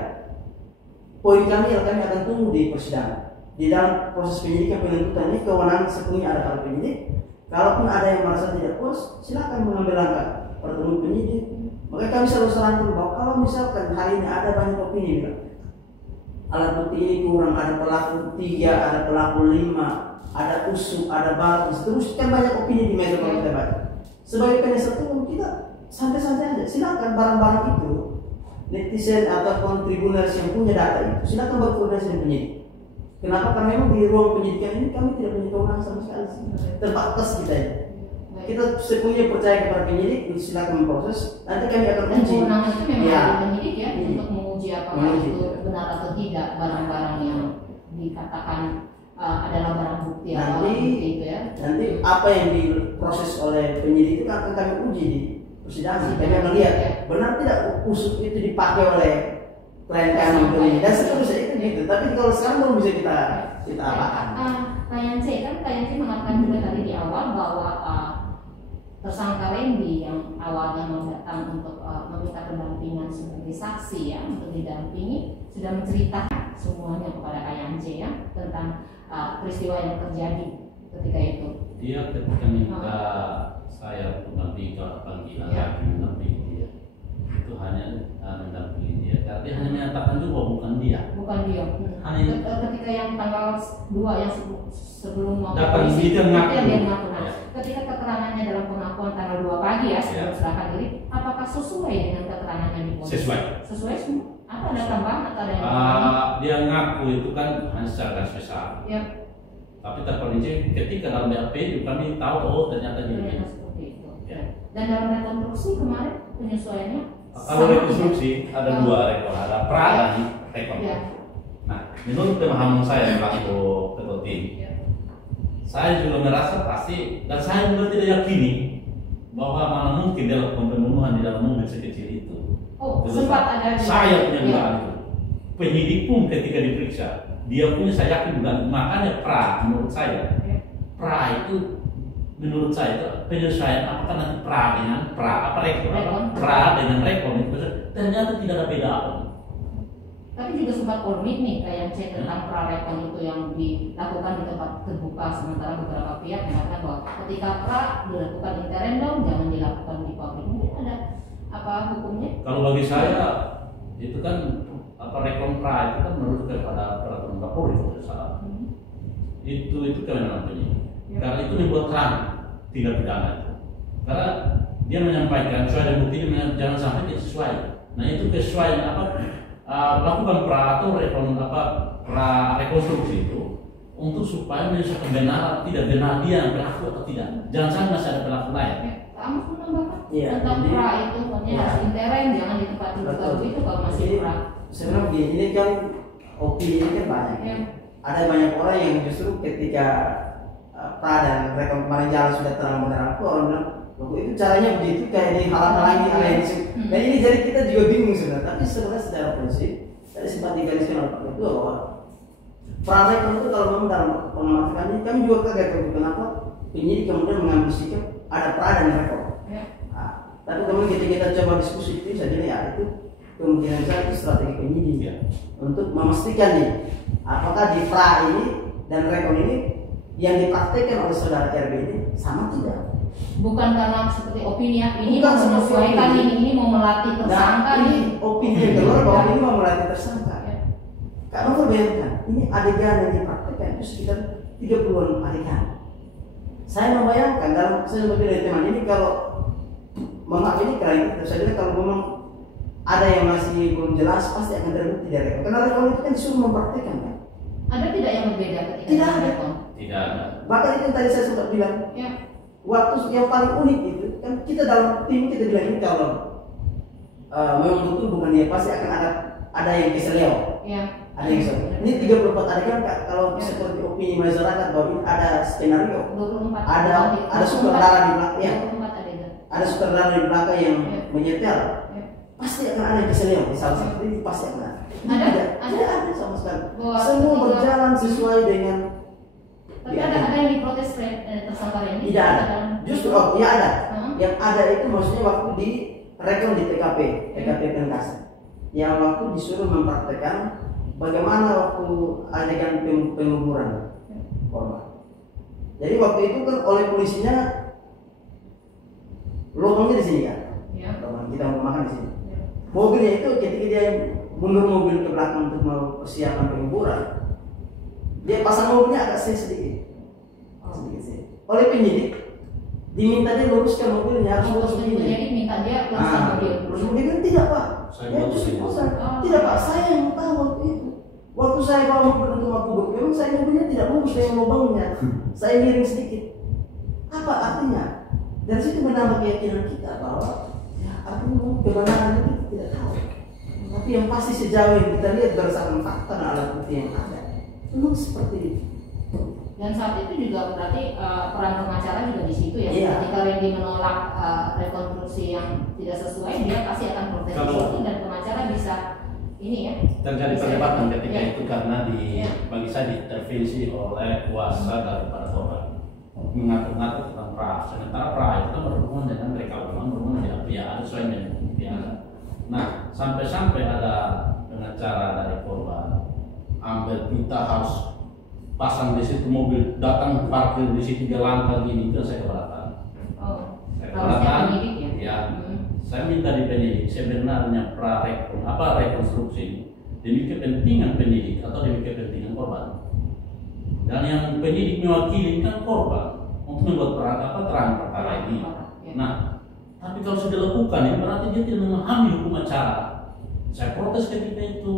poin kami akan tunggu di persidangan. Di dalam proses penyidikan penuntutan ini kewenangan sepenuhnya ada pada penyidik. Kalaupun ada yang merasa tidak puas, silakan mengambil langkah bertemu penyidik. Makanya kami selalu sarankan bahwa kalau misalkan hari ini ada banyak opini bilang alat bukti ini kurang, ada pelaku 3, ada pelaku 5, ada usuk, ada balas, terus kan banyak opini di media kalau kita baca. Sebagai penasihat hukum kita santai-santai aja, silakan barang-barang itu netizen atau tribunas yang punya data itu silakan berkoordinasi dengan penyidik. Kenapa? Karena memang di ruang penyidikan ini kami tidak punya kewenangan sama sekali, terbatas kita ini. Kita sepenuhnya percaya kepada penyidik, silakan memproses. Nanti kami akan uji. Kewenangan itu memang ada penyidik ya untuk menguji apakah itu benar atau tidak barang-barang yang dikatakan adalah barang bukti atau bukti itu ya. Nanti apa yang diproses oleh penyidik itu akan kami uji di persidangan. Kami akan lihat benar tidak usuk itu dipakai oleh klien kami penyidik dan seterusnya itu gitu. Tapi kalau sekarang belum bisa kita apakan. Kayanci mengatakan juga tadi di awal bahwa tersangka Randy yang awalnya mau datang untuk meminta pendampingan sebagai saksi ya untuk didampingi sudah menceritakan semuanya kepada Kayanci ya tentang peristiwa yang terjadi ketika itu. Dia ketika minta saya untuk mendampingi kalau panggilan lagi mendampingi dia itu hanya mendampingi dia. Dia hanya menyatakan juga bukan dia. Bukan dia. Hanya ketika yang tanggal 2 yang sebelum mau datang dia mengaku. Ketika keterangannya dalam pengakuan tanggal 2 pagi ya sebelum serahkan diri, apakah sesuai dengan keterangannya di polisi? Sesuai semua. Apa ada tambahan atau ada yang dia ngaku itu kan hanya secara spesial. Ya. Tapi terperinci ketika dalam BAP kami tahu ternyata dia seperti itu. Ya. Dan dalam rekonstruksi kemarin penyesuaiannya kalau rekonstruksi ada 2 rekor, ada pra dan rekor. Ya. Nah, menurut pemahaman saya selaku ketua tim, saya juga merasa pasti dan saya juga tidak yakini bahwa mana mungkin dia lakukan pembunuhan di dalam mobil sekecil itu. Oh, sempat ada. Saya punya dugaan itu. Penyidik pun ketika diperiksa, dia punya saya yakin bukan. Makanya pra menurut saya, pra itu menurut saya itu penyelesaian apakah nanti pra dengan pra apa rekor, pra dengan rekor itu ternyata tidak ada beda apa. Tapi juga sempat polemik nih kayak yang cek tentang prarekon itu yang dilakukan di tempat terbuka, sementara beberapa pihak mengatakan bahwa ketika pra dilakukan in terrendum jangan dilakukan di publik. Mungkin ada apa hukumnya? Kalau bagi saya itu kan apa rekon pra itu kan menurut kepada peraturan Kapolri kalau tidak salah. Itu kewenangan penyidik. Karena itu dibuat terang tidak pidana itu. Karena dia menyampaikan sesuai dengan bukti, jangan sampai tidak sesuai. Nah itu kesesuaian apa? Lakukan pra atau rekonstruksi itu untuk supaya menyelesaikan kebenaran tidak benar dia yang pelaku atau tidak. Jangan sampai masih ada pelaku lain. Kamu pun tambahkan Iya, tentang jadi- pra itu, pokoknya Iya. harus intern, jangan di tempat terbuka begitu kalau masih Jadi, pra. sebenarnya begini, ini kan opini ini kan banyak. Ya. Ada banyak orang yang justru ketika pra dan rekon kemarin jalan sudah terang benerang, orang bilang, loh itu caranya begitu kayak dihalang-halangi ada yang disebut. Dan ini jadi kita juga bingung sebenarnya. Tapi sebenarnya secara prinsip tadi sempat digariskan oleh Pak Ketua bahwa pra rekon itu kalau memang dalam pengamatan ini kami juga kaget kenapa penyidik kemudian mengambil sikap ada pra dan rekon. Ya. Nah, tapi kemudian ketika kita coba diskusi itu saya bilang ya itu kemungkinan saya itu strategi penyidik Ya. untuk memastikan nih apakah di pra ini dan rekon ini yang dipraktekkan oleh saudara RB ini sama tidak. Bukan karena seperti opini ya, ini Bukan mau seperti menyesuaikan opini. ini mau melatih tersangka Nah, ini opini yang keluar bahwa Ya. ini mau melatih tersangka. Ya. Kak Novel bayangkan, ini adegan yang dipraktekkan itu sekitar 30-an adegan. Saya membayangkan dalam saya sebagai dari teman ini kalau memaaf ini keren, saya bilang kalau memang ada yang masih belum jelas pasti akan terbukti dari rekon. Karena rekon itu kan disuruh mempraktekkan kan. Ada tidak yang berbeda ketika Tidak ada. direkon? Tidak ada. Bahkan itu yang tadi saya sempat bilang, Ya. waktu yang paling unik itu kan kita dalam tim kita bilang ini kalau memang betul bukan dia pasti akan ada yang keselio. Ya. Ada yang keselio. Ini 34 adegan Kak, kalau seperti opini masyarakat bahwa ini ada skenario, 24. ada sutradara di belakang, ya, 24 adegan. ada sutradara di belakang yang Ya. menyetel, Ya. pasti akan ada yang keselio. Di salah satu ini pasti akan ada. Ada? Tidak ada sama sekali. Bahwa Semua ketika- berjalan sesuai dengan. Tapi ada yang diprotes tersangka ini? Tidak ada. Justru ya ada. Hah? Yang ada itu maksudnya waktu di rekon di TKP Penkasi. Yang waktu disuruh mempraktekkan bagaimana waktu adegan penguburan korban. Jadi waktu itu kan oleh polisinya lubangnya di sini kan. Ya. Lubang kita mau makan di sini. Ya. Mobilnya itu ketika dia mundur mobil ke belakang untuk mau persiapan penguburan, dia pasang mobilnya agak sedikit. Oleh penyidik diminta dia luruskan mobilnya harus lurus begini. Jadi minta dia luruskan mobil. Lurus mobil kan tidak Pak. Saya Ya buat justru sendiri. bosan. Tidak Pak, saya yang tahu waktu itu. Waktu saya bawa mobil untuk mabuk, memang saya mobilnya tidak lurus dengan lubangnya. Saya miring sedikit. Apa artinya? Dari situ menambah keyakinan kita bahwa ya artinya kebenaran itu kita tidak tahu. Tapi yang pasti sejauh yang kita lihat berdasarkan fakta dan alat bukti yang ada, memang seperti itu. Dan saat itu juga berarti peran pengacara juga di situ ya. Iya. Ketika Randy menolak rekonstruksi yang tidak sesuai, dia pasti akan protes di Kalau- situ dan pengacara bisa ini ya. Terjadi bisa- perdebatan ketika ya. itu karena Ya. bagi saya diintervensi oleh kuasa daripada korban mengatur-ngatur tentang pra. Sementara pra itu kan berhubungan dengan mereka berhubungan dengan pihak ada sesuai dengan pihak. Nah sampai-sampai ada pengacara dari korban ambil kita harus pasang di situ mobil datang parkir di situ dia langkah gini itu saya keberatan. Oh, Saya harusnya keberatan. penyidik ya. Ya. Hmm. Saya minta di penyidik sebenarnya rekonstruksi demi kepentingan penyidik atau demi kepentingan korban. Dan yang penyidik mewakili kan korban untuk membuat terang perkara ini. Ya. Nah, tapi kalau sudah dilakukan ini berarti dia tidak memahami hukum acara. Saya protes ketika itu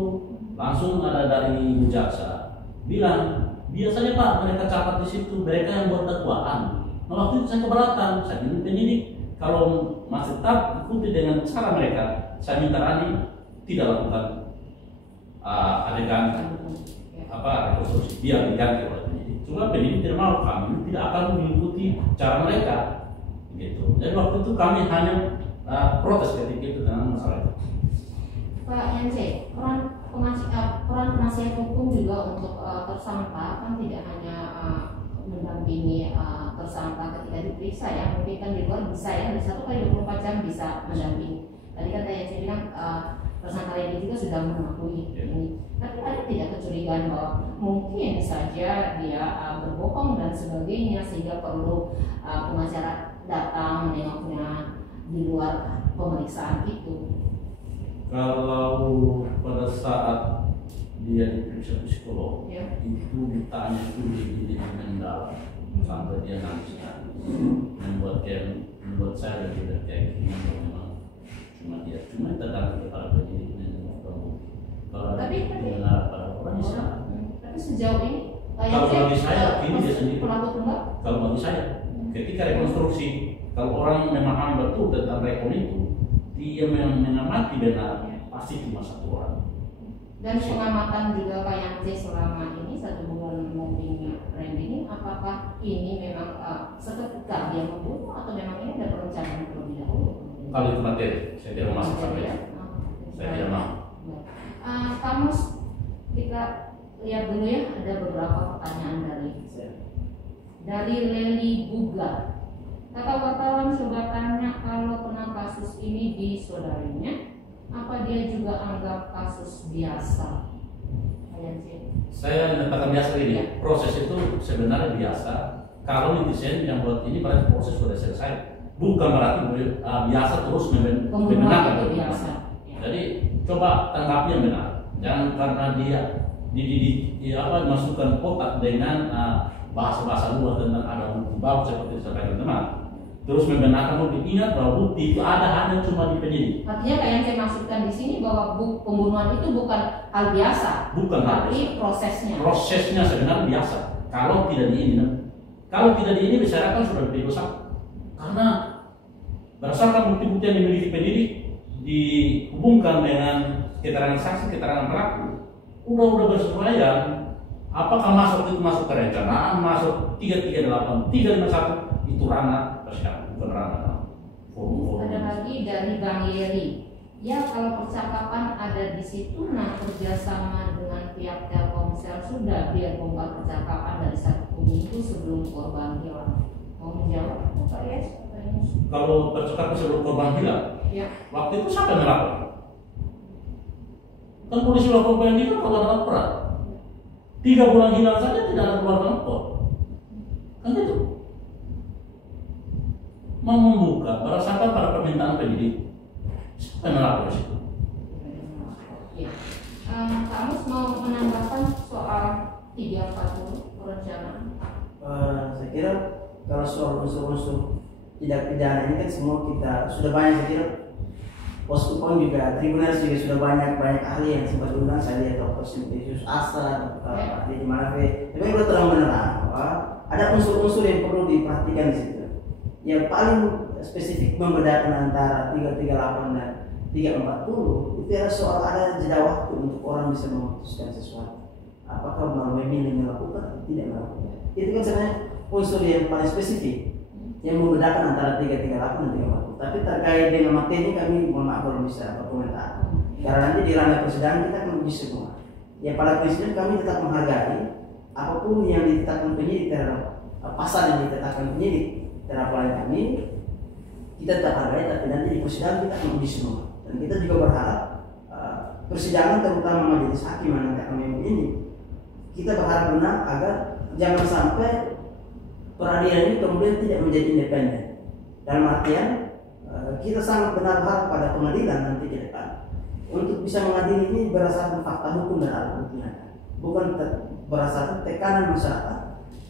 langsung ada dari jaksa bilang biasanya Pak mereka catat di situ mereka yang buat dakwaan. Nah waktu itu saya keberatan, saya minta penyidik kalau masih tetap ikuti dengan cara mereka, saya minta Rani tidak lakukan adegan rekonstruksi, biar diganti oleh penyidik. Cuma penyidik tidak mau, kami tidak akan mengikuti cara mereka, gitu. Jadi waktu itu kami hanya protes ketika itu dengan masalah itu. Pak Yance, peran penasihat hukum juga untuk tersangka kan tidak hanya mendampingi tersangka ketika diperiksa ya, mungkin kan di luar bisa ya, di 1 kali 24 jam bisa mendampingi. Tadi kan saya bilang tersangka Randy juga sudah mengakui ini. Tapi ada tidak kecurigaan bahwa mungkin saja dia berbohong dan sebagainya sehingga perlu pengacara datang menengoknya di luar pemeriksaan itu? Kalau pada saat dia diperiksa psikolog, Ya. itu ditanya itu di mendalam sampai dia nangis, membuat saya tidak kayak gini. Memang cuma tergantung kepada penyidik dan bukti. Kalau Tapi benar pada orang Islam. Tapi sejauh ini Kalau bagi saya, ini dia sendiri. pelaku tunggal. Kalau bagi saya, ketika rekonstruksi, kalau orang memahami betul tentang rekon itu, dia mengamati benar, pasti cuma satu orang. Dan pengamatan juga Pak Yance selama ini 1 bulan mendampingi Randy ini, apakah ini memang seketika dia membunuh atau memang ini ada perencanaan terlebih dahulu? Kalau itu materi, saya tidak masuk sampai itu. Saya tidak mau. Kamu kita lihat dulu ya, ada beberapa pertanyaan dari Leli Buga. Kata wartawan coba tanya kalau pernah kasus ini di saudarinya, apa dia juga anggap kasus biasa? Saya menyatakan biasa ini, proses itu sebenarnya biasa. Kalau netizen yang buat ini berarti proses sudah selesai. Bukan berarti biasa terus membenarkan itu biasa. Jadi coba tanggapi yang benar. Jangan karena dia dimasukkan kotak dengan bahasa-bahasa luar tentang ada bukti baru seperti disampaikan teman. Terus membenarkan bukti, ingat bahwa bukti itu ada hanya cuma di penyidik. Artinya kayak yang saya maksudkan di sini bahwa pembunuhan itu bukan hal biasa. Bukan hal tapi biasa. prosesnya. Prosesnya sebenarnya biasa. Kalau tidak di ini bicarakan sudah lebih besar. Karena berdasarkan bukti-bukti yang dimiliki penyidik dihubungkan dengan keterangan saksi, keterangan pelaku, udah bersesuaian. Apakah masuk perencanaan, masuk 338, 351 itu ranah persidangan, bukan ranah forum. Ada lagi dari Bang Yeri. Ya kalau percakapan ada di situ, nah kerjasama dengan pihak Telkomsel sudah biar bongkar percakapan dari 1 minggu sebelum korban hilang. Mau menjawab Pak Yes? Kalau percakapan sebelum korban hilang, Ya. waktu itu siapa yang melapor? Kan polisi lapor yang hilang kalau ada laporan. 3 bulan hilang saja tidak ada keluar lapor. Kan gitu. Mau membuka berdasarkan pada permintaan penyidik. Siapa yang melapor di situ? Ya. Kamu mau menambahkan soal 340 perencanaan? Saya kira kalau soal unsur-unsur tidak pidana ini kan semua kita sudah banyak, saya kira Poskupon juga, Tribunas juga sudah banyak ahli yang sempat diundang. Saya lihat Dr. Simplicius Asa, ahli di Manafe. Tapi kalau terang beneran bahwa ada unsur-unsur yang perlu diperhatikan di situ. Yang paling spesifik membedakan antara 338 dan 340 itu adalah soal ada jeda waktu untuk orang bisa memutuskan sesuatu. Apakah memilih melakukan atau tidak melakukan. Itu kan sebenarnya unsur yang paling spesifik yang membedakan antara 338 dan 340. Tapi terkait dengan materi kami mohon maaf belum bisa berkomentar. Karena nanti di ranah persidangan kita akan uji semua. Ya pada prinsipnya kami tetap menghargai apapun yang ditetapkan penyidik terhadap pasal yang ditetapkan penyidik terhadap klien kami, kita tetap hargai. Tapi nanti di persidangan kita akan uji semua. Dan kita juga berharap persidangan terutama majelis hakim yang nanti kami ini, kita berharap benar agar jangan sampai peradilan ini kemudian tidak menjadi independen. Dalam artian kita sangat benar berharap pada pengadilan nanti ke depan untuk bisa mengadili ini berdasarkan fakta hukum dan alat bukti, bukan berdasarkan tekanan masyarakat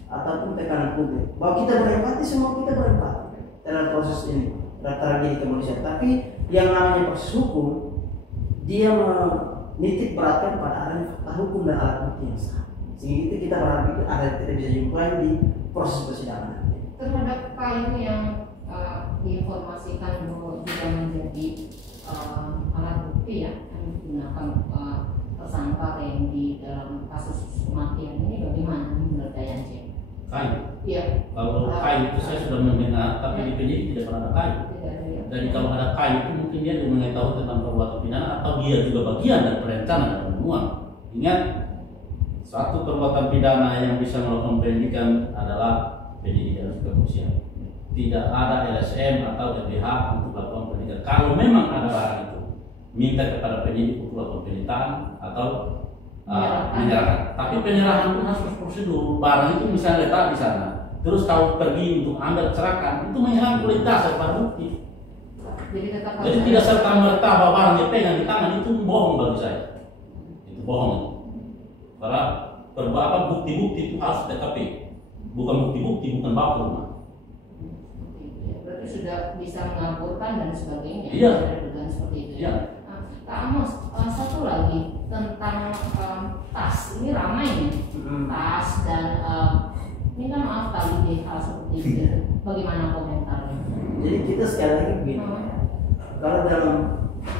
ataupun tekanan publik. Bahwa kita berempati, semua kita berempati dalam proses ini, dalam tragedi kemanusiaan. Tapi yang namanya proses hukum, dia menitik beratkan pada adanya fakta hukum dan alat bukti yang sah. Sehingga itu kita berharap itu ada tidak bisa jumpai di proses persidangan nanti. Terhadap kayu yang diinformasikan bahwa juga menjadi alat bukti ya yang digunakan tersangka Randy dalam kasus kematian ini, bagaimana menurut Dayanci? Kayu. Iya. Kalau kayu itu saya sudah mendengar, tapi di penyidik tidak pernah ada kayu. Jadi kalau ada kayu itu mungkin dia juga mengetahui tentang perbuatan pidana atau dia juga bagian dari perencanaan dan pembunuhan. Ingat, satu perbuatan pidana yang bisa melakukan penyidikan adalah penyidikan kepolisian. Tidak ada LSM atau LBH untuk melakukan penyidikan. Kalau memang ada barang itu, minta kepada penyidik untuk lakukan penyitaan atau Menyerahkan. menyerahkan. Tapi penyerahan itu harus prosedur. Barang itu misalnya letak di sana, terus kau pergi untuk ambil serahkan, itu menghilangkan kualitas daripada bukti. Jadi tetap harus Jadi tidak serta merta bahwa barang dipegang di tangan itu bohong bagi saya. Itu bohong. Karena beberapa bukti-bukti itu harus TKP, bukan bukti-bukti, bukan batu. Berarti sudah bisa mengaburkan dan sebagainya. Iya. Ada dugaan seperti itu. Iya. Nah, Kak Amos, satu lagi tentang tas. Ini ramai nih. Tas dan ini kan maaf kali deh hal seperti itu. Bagaimana komentarnya? Jadi kita sekali lagi begini, kalau dalam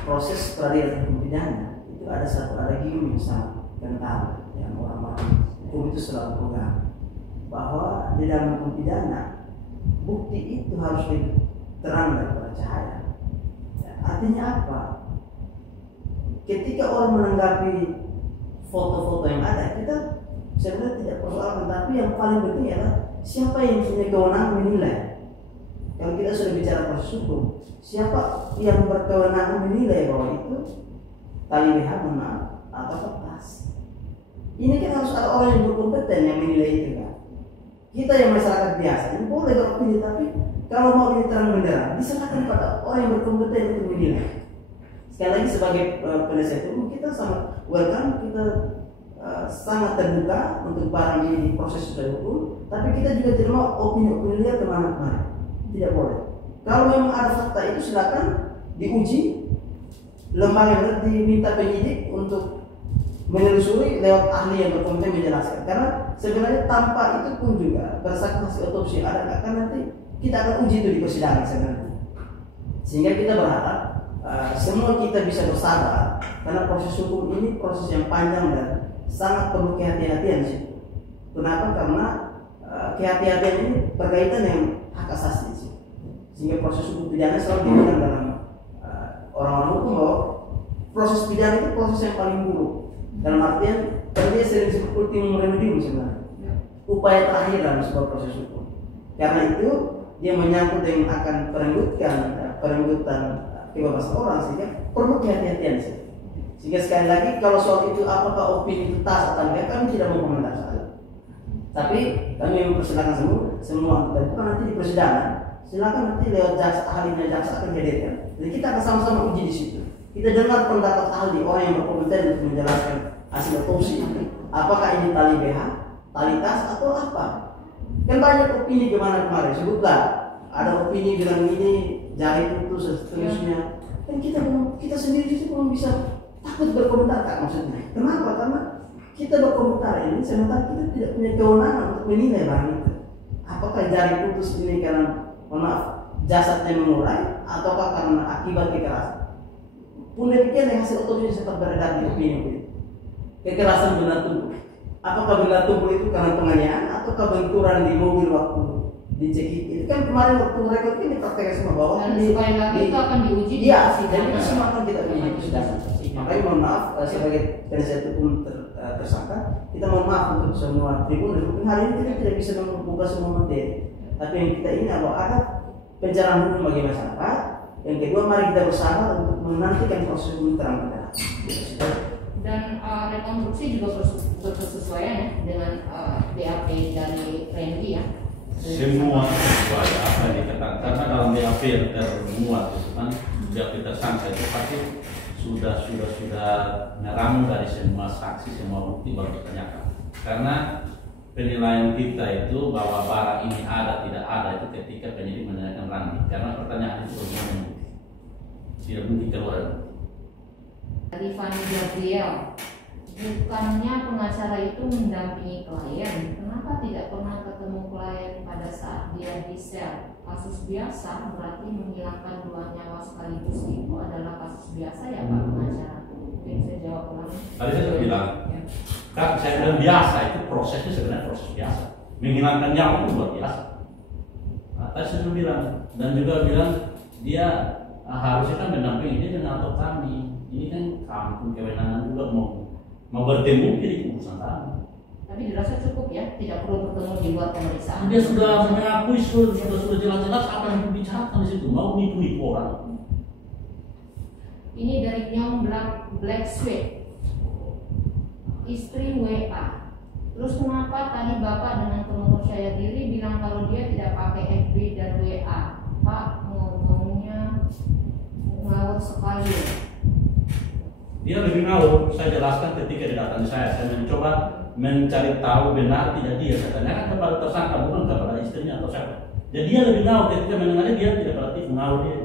proses peradilan hukum pidana itu ada satu gium yang sangat kental yang orang-orang hukum itu selalu pegang, bahwa di dalam hukum pidana bukti itu harus lebih terang daripada cahaya. Ya, artinya apa? Ketika orang menanggapi foto-foto yang ada, kita sebenarnya tidak persoalkan, tapi yang paling penting adalah siapa yang punya kewenangan menilai. Kalau kita sudah bicara proses hukum, siapa yang berkewenangan menilai bahwa itu tali BH benar atau kertas? Ini kan harus ada orang yang berkompeten yang menilai itu kan. Kita yang masyarakat biasa ini boleh beropini, tapi kalau mau ini terang benderang diserahkan pada orang yang berkompeten untuk menilai. Sekali lagi sebagai penasihat hukum kita sangat welcome, kita sangat terbuka untuk barang ini di proses hukum, tapi kita juga tidak mau opini-opini liar kemana-mana. Tidak boleh. Kalau memang ada fakta itu silakan diuji. Lembaga diminta penyidik untuk menelusuri lewat ahli yang berkompeten menjelaskan. Karena sebenarnya tanpa itu pun juga berdasarkan hasil otopsi yang ada, kan nanti kita akan uji itu di persidangan sebenarnya. Sehingga kita berharap semua kita bisa bersabar, karena proses hukum ini proses yang panjang dan sangat perlu kehati-hatian sih. Kenapa? Karena kehati-hatian ini berkaitan dengan hak asasi sih. Sehingga proses hukum pidana selalu dibilang dalam orang-orang hukum bahwa proses pidana itu proses yang paling buruk. Dalam artian dia sering disebut ultimum remedium sebenarnya, upaya terakhir dalam sebuah proses hukum. Karena itu dia menyangkut dengan akan perenggutan kebebasan orang, sehingga perlu kehati-hatian sih. Sehingga sekali lagi kalau soal itu apakah opini itu tas atau enggak, kami tidak mau komentar soal. Tapi kami mempersilahkan semua dan bukan nanti di persidangan, silakan nanti lewat jaksa ahlinya, jaksa akan hadirkan. Jadi kita akan sama-sama uji di situ. Kita dengar pendapat ahli, orang yang berkompeten untuk menjelaskan hasil otopsi ini. Apakah ini tali BH, tali tas atau apa? Kan banyak opini kemana-kemana. Sebutlah, ada opini bilang ini jari putus dan seterusnya. Dan kita sendiri itu belum bisa takut berkomentar kan maksudnya. Kenapa? Karena kita berkomentar ini sementara kita tidak punya kewenangan untuk menilai barang itu. Apakah jari putus ini karena jasadnya mengurai ataukah karena akibat kekerasan? Pun demikian yang hasil otopsi sempat beredar di opini. Kekerasan benda tubuh. Apakah benda tubuh itu karena penganiayaan ataukah benturan di mobil waktu dicekik? Itu kan kemarin waktu rekod ini prakteknya semua bahwa dan sekali lagi itu akan diuji di iya, persidangan. dan itu semua akan kita uji di persidangan. Makanya mohon maaf sebagai penasihat hukum tersangka, kita mohon maaf untuk semua tribun dan hukum hari ini kita tidak bisa membuka semua materi. Tapi yang kita ingin adalah ada pencerahan hukum bagi masyarakat. Yang kedua, mari kita bersabar untuk menantikan proses hukum terang-benderang. Dan rekonstruksi juga berkesesuaian ya dengan BAP dari Randy ya. Semua sesuai apa yang dikatakan, karena dalam BAP yang termuat itu kan BAP tersangka itu pasti sudah meramu dari semua saksi, semua bukti baru ditanyakan. Karena penilaian kita itu bahwa barang ini ada tidak ada itu ketika penyidik menanyakan Randy, karena pertanyaan itu belum tidak mungkin keluar. Rifani Gabriel, bukannya pengacara itu mendampingi klien, kenapa tidak pernah ketemu klien pada saat dia di sel? Kasus biasa berarti menghilangkan 2 nyawa sekaligus itu adalah kasus biasa ya Pak pengacara? Mungkin saya jawab ulang. Tadi saya sudah bilang, kan saya bilang biasa itu prosesnya sebenarnya proses biasa. Menghilangkan nyawa itu luar biasa. Nah, tadi saya sudah bilang dan juga bilang dia harusnya kan mendampingi dia dengan atau kami. Ini kan kampung kewenangan juga mau bertemu jadi urusan kami. Tapi dirasa cukup ya, tidak perlu bertemu di luar pemeriksaan. Dia sudah mengakui sudah jelas-jelas apa yang dibicarakan di situ, mau nipu orang. Ini dari Nyong bilang black sweat, istri WA. Terus kenapa tadi Bapak dengan penuh percaya diri bilang kalau dia tidak pakai FB dan WA? Pak, ngomongnya ngawur sekali. Dia lebih ngawur. Saya jelaskan ketika dia datang ke saya mencoba mencari tahu benar tidak dia. Saya tanyakan kepada tersangka, bukan kepada istrinya atau siapa. Jadi dia lebih ngawur ketika mendengarnya, dia tidak berarti ngawur dia.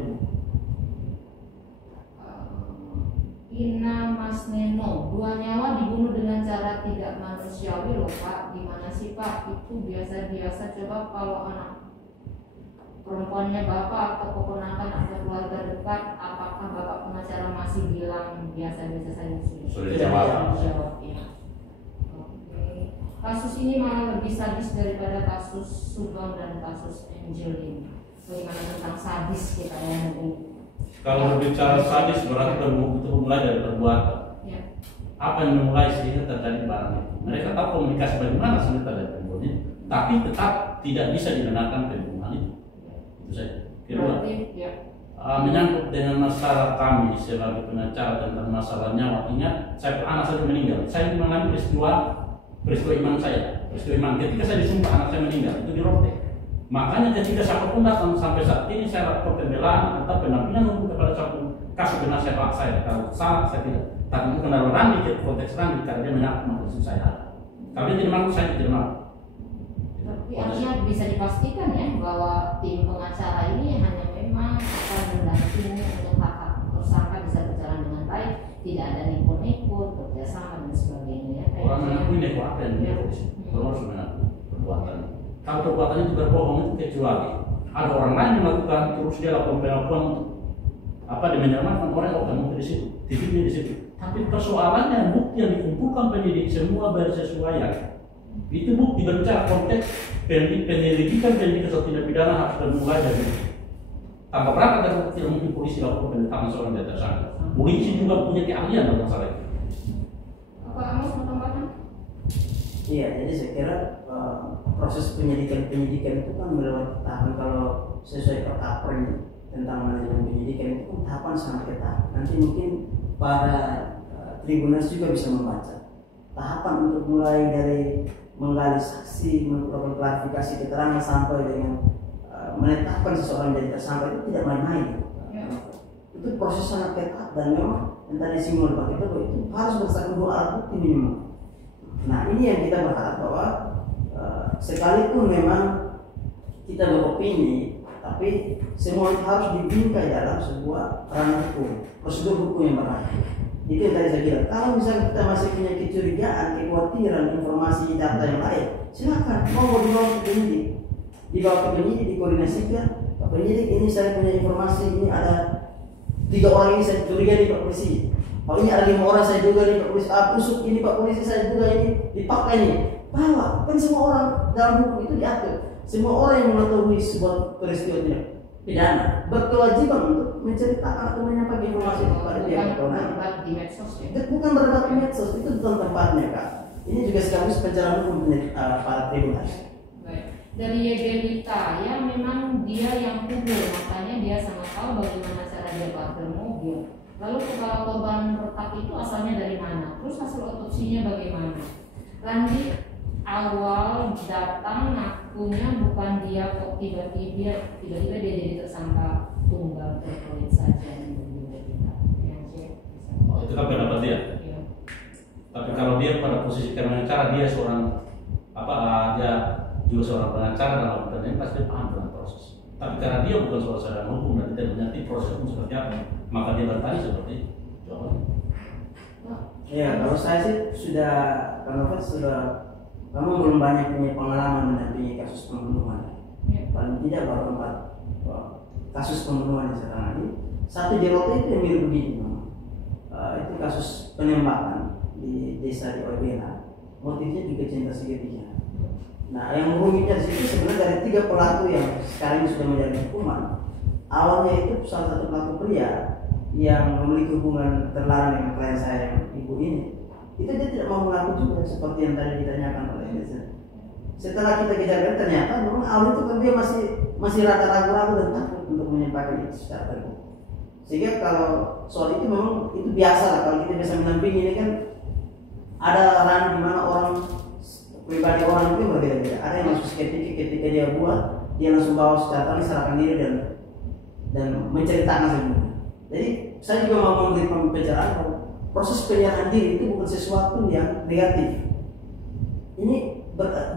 Ina Mas Neno, 2 nyawa dibunuh dengan cara tidak manusiawi loh Pak. Gimana sih Pak? Itu biasa-biasa. Coba kalau anak perempuannya Bapak atau keponakan atau keluarga dekat, apakah Bapak pengacara masih bilang biasa-biasa saja sih? Sudah dijawab. Ya. Oke. Kasus ini malah lebih sadis daripada kasus Sugeng dan kasus Angelina. Bagaimana tentang sadis kita ya nanti? Kalau berbicara sadis berarti itu mulai dari perbuatan. Ya. Apa yang memulai sehingga terjadi barang itu? Mereka tahu komunikasi bagaimana sebenarnya terjadi pembunuhan, tapi tetap tidak bisa dibenarkan pembunuhan itu. Itu saja. Kedua, menyangkut dengan masalah kami sebagai pengacara tentang masalah nyawa. Ingat, saya anak saya meninggal. Saya mengalami peristiwa iman saya. Peristiwa iman ketika saya disumpah anak saya meninggal itu di Rote. Makanya ketika siapapun datang sampai saat ini saya lakukan pembelaan atau pendampingan hukum kepada siapapun kasus benar saya kalau salah saya tidak. Tapi itu kenal Randi konteks Randi karena dia mengaku maksud saya. Kalau dia tidak mampu saya tidak mampu. Tapi artinya bisa dipastikan ya bahwa tim pengacara ini hanya memang akan mendampingi untuk hak-hak tersangka bisa berjalan dengan baik, tidak ada nikun-nikun, kerjasama dan sebagainya. Orang mengaku neko apa yang dia orang harus mengaku perbuatan. Kalau perbuatan itu berbohong itu kecuali ada orang lain yang melakukan terus dia lakukan pengakuan dia menyelamatkan orang yang kamu di situ, titiknya di situ. Tapi persoalannya bukti yang dikumpulkan penyidik semua bersesuaian. Itu bukti berbicara konteks penyelidikan atau tindak pidana harus bermulai dari tanpa berangkat dari bukti yang mungkin polisi lakukan penetapan seorang yang tersangka. Polisi juga punya keahlian dalam masalah itu. Apa Amos mau tambahkan? Iya, jadi saya kira proses penyidikan itu kan melewati tahapan. Kalau sesuai perkapren tentang manajemen penyidikan itu kan tahapan sangat ketat. Nanti mungkin para tribunal juga bisa membaca tahapan untuk mulai dari menggali saksi, melakukan klarifikasi keterangan sampai dengan menetapkan seseorang jadi tersangka itu tidak main-main. Ya. Itu proses sangat ketat dan memang yang tadi Simon Pak itu harus berdasarkan 2 alat bukti minimum. Nah ini yang kita berharap bahwa sekalipun memang kita beropini, tapi semua itu harus dibingkai dalam sebuah ranah hukum, prosedur hukum yang berlaku. Itu yang tadi saya kira. Kalau misalnya kita masih punya kecurigaan, kekhawatiran, informasi data yang lain, silakan mau dibawa ke penyidik, dibawa ke penyidik, dikoordinasikan. Pak penyidik, ini saya punya informasi, ini ada 3 orang ini saya curiga nih Pak polisi. Pak ini ada 5 orang saya juga nih Pak polisi. Usut ini Pak polisi saya juga ini dipakai nih. Bawa, kan semua orang dalam hukum itu diatur. Semua orang yang mengetahui sebuah peristiwa pidana berkewajiban untuk menceritakan atau menyampaikan informasi kepada pihak berwenang. Bukan berdebat di medsos, itu bukan tempatnya Kak. Ini juga sekaligus pencerahan hukum para tribunal. Dari Yebelita, ya memang dia yang pukul, makanya dia sangat tahu bagaimana cara dia parkir mobil. Lalu kepala korban retak itu asalnya dari mana? Terus hasil otopsinya bagaimana? Randi awal datang ngakunya bukan dia kok tiba-tiba dia jadi tersangka tunggal terkait saja itu kan pendapat dia. Ya. Tapi kalau dia pada posisi pengacara dia seorang dia juga seorang pengacara dalam pertanyaan pasti paham dengan proses. Tapi karena dia bukan seorang sarjana hukum dan tidak mengerti proses hukum seperti apa, maka dia bertanya seperti itu. Jawabannya. Ya kalau saya sih kamu belum banyak punya pengalaman mendampingi kasus pembunuhan. Paling tidak baru 4 kasus pembunuhan yang saya tangani. Satu di Rote itu yang mirip begini, itu kasus penembakan di desa di Oibena. Motifnya juga cinta segitiga. Nah, yang rumitnya di situ sebenarnya dari 3 pelaku yang sekarang sudah menjalani hukuman. Awalnya itu salah satu pelaku pria yang memiliki hubungan terlarang dengan klien saya yang ibu ini. Itu dia tidak mau mengaku juga seperti yang tadi ditanyakan oleh Elisa. Setelah kita kejar ternyata memang awal itu kan dia masih rada ragu-ragu dan takut untuk menyampaikan itu secara terbuka. Sehingga kalau soal itu memang itu biasa lah, kalau kita bisa menampingi ini kan ada ranah di mana orang pribadi orang itu berbeda-beda. Ada yang langsung ketika dia buat, dia langsung bawa senjata, serahkan diri dan menceritakan semuanya. Jadi saya juga mau memberi pembicaraan bahwa proses penyerahan diri itu bukan sesuatu yang negatif. Ini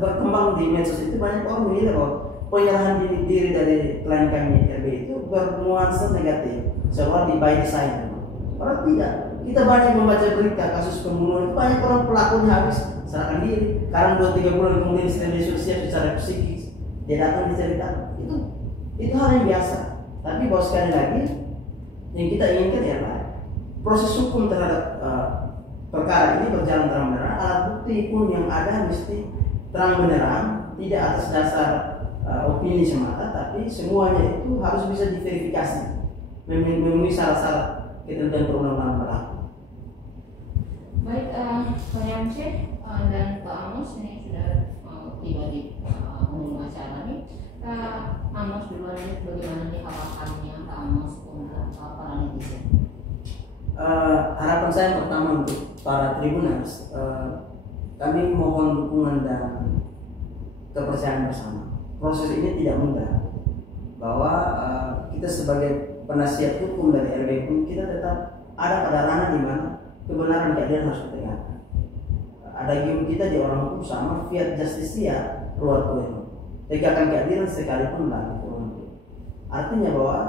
berkembang di medsos itu, banyak orang menilai bahwa penyerahan diri dari klien kami RB itu bernuansa negatif, seolah by design. Padahal tidak. Kita banyak membaca berita kasus pembunuhan, banyak orang pelakunya habis serahkan diri. Karena 2-3 bulan kemudian setelah dia siap secara psikis, dia datang diceritakan. Itu hal yang biasa. Tapi bahwa sekali lagi yang kita inginkan ialah proses hukum terhadap perkara ini berjalan terang benderang. Alat bukti pun yang ada mesti terang benderang, tidak atas dasar opini semata, tapi semuanya itu harus bisa diverifikasi, memenuhi syarat-syarat ketentuan perundang-undangan berlaku. Baik, Pak Yamsyah dan Pak Amos ini sudah tiba di penghujung acara nih. Pak Amos duluan, bagaimana nih harapannya Pak Amos untuk para netizen? Harapan saya pertama untuk para tribuners, kami mohon dukungan dan kepercayaan bersama. Proses ini tidak mudah, bahwa kita sebagai penasihat hukum dari RB pun kita tetap ada pada ranah di mana kebenaran keadilan harus ditegakkan. Ada gium kita di orang hukum sama, fiat justitia ruat tueno, tegakkan keadilan sekalipun bagi kurang. Artinya bahwa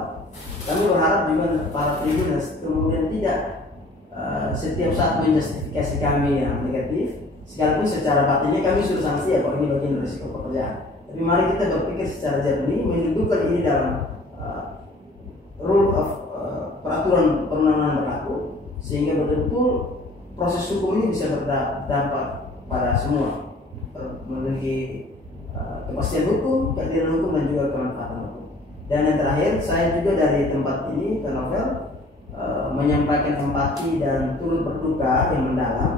kami berharap juga para tribuners kemudian tidak setiap saat menjustifikasi kami yang negatif, sekalipun secara batinnya kami sudah sanksi ya, kalau ini bagian risiko pekerjaan. Tapi mari kita berpikir secara jernih, mendudukan ini dalam rule of peraturan perundangan berlaku, sehingga betul-betul proses hukum ini bisa berdampak pada semua, memiliki kepastian hukum, keadilan hukum, dan juga kemanfaatan hukum. Dan yang terakhir, saya juga dari tempat ini ke novel menyampaikan empati dan turut berduka yang mendalam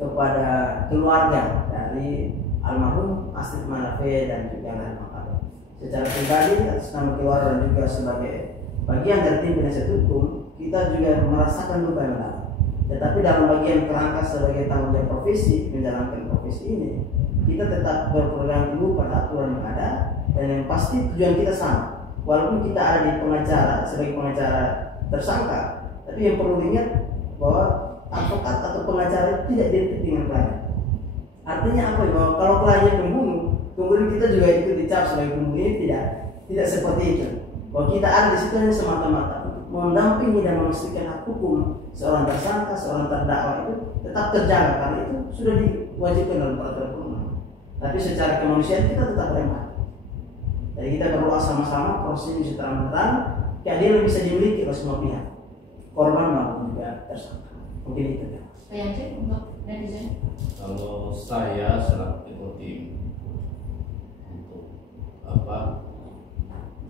kepada keluarga dari almarhum Astrid Manafe dan juga Nana Makarim. Secara pribadi atas nama keluarga dan juga sebagai bagian dari tim penasihat hukum, kita juga merasakan duka yang mendalam. Tetapi dalam bagian kerangka sebagai tanggung jawab profesi, menjalankan profesi ini, kita tetap berpegang teguh pada aturan yang ada, dan yang pasti tujuan kita sama. Walaupun kita ada di pengacara sebagai pengacara tersangka, tapi yang perlu diingat bahwa advokat atau pengacara tidak identik dengan klien. Artinya apa? Bahwa kalau kliennya pembunuh, kemudian kita juga ikut dicap sebagai pembunuh, ini tidak seperti itu. Bahwa kita ada di situ hanya semata-mata mendampingi dan memastikan hak hukum seorang tersangka, seorang terdakwa itu tetap terjaga, karena itu sudah diwajibkan dalam peraturan perundangan. Tapi secara kemanusiaan kita tetap berempati. Jadi kita berdoa sama-sama proses ini bisa terang-terang, keadilan bisa dimiliki oleh semua pihak, korban maupun juga tersangka. Mungkin itu. Pak Yamsyah untuk netizen. Kalau saya selaku ketua tim untuk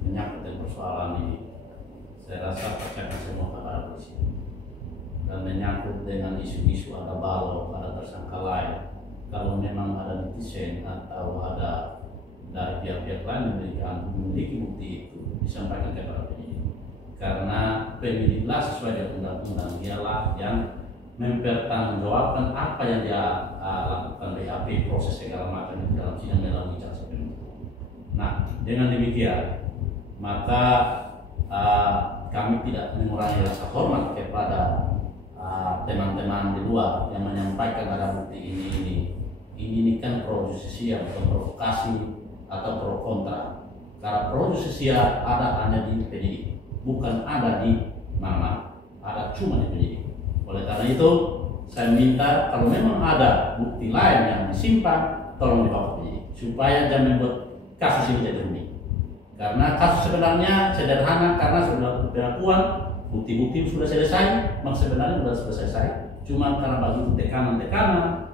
menyangkut persoalan ini, saya rasa percayakan semua kepada polisi. Dan menyangkut dengan isu-isu ada balok, ada tersangka lain, kalau memang ada netizen atau ada dari pihak-pihak lain memiliki bukti itu, disampaikan kepada penyidik. Karena penyidiklah sesuai dengan undang-undang, dialah yang mempertanggungjawabkan apa yang dia lakukan, BAP, proses segala macam itu dalam sidang melalui jaksa penuntut. Nah, dengan demikian maka kami tidak mengurangi rasa hormat kepada teman-teman di luar yang menyampaikan ada bukti ini kan pro justisia, bukan provokasi atau pro kontra. Karena pro justisia ada hanya di penyidik, bukan ada di mana-mana, ada cuma di penyidik. Oleh karena itu, saya minta kalau memang ada bukti lain yang disimpan, tolong dibawa ke penyidik supaya jangan membuat kasus ini jadi rumit. Karena kasus sebenarnya sederhana, karena sudah pengakuan, bukti-bukti sudah selesai, maka sebenarnya sudah selesai. Cuma karena bagi tekanan-tekanan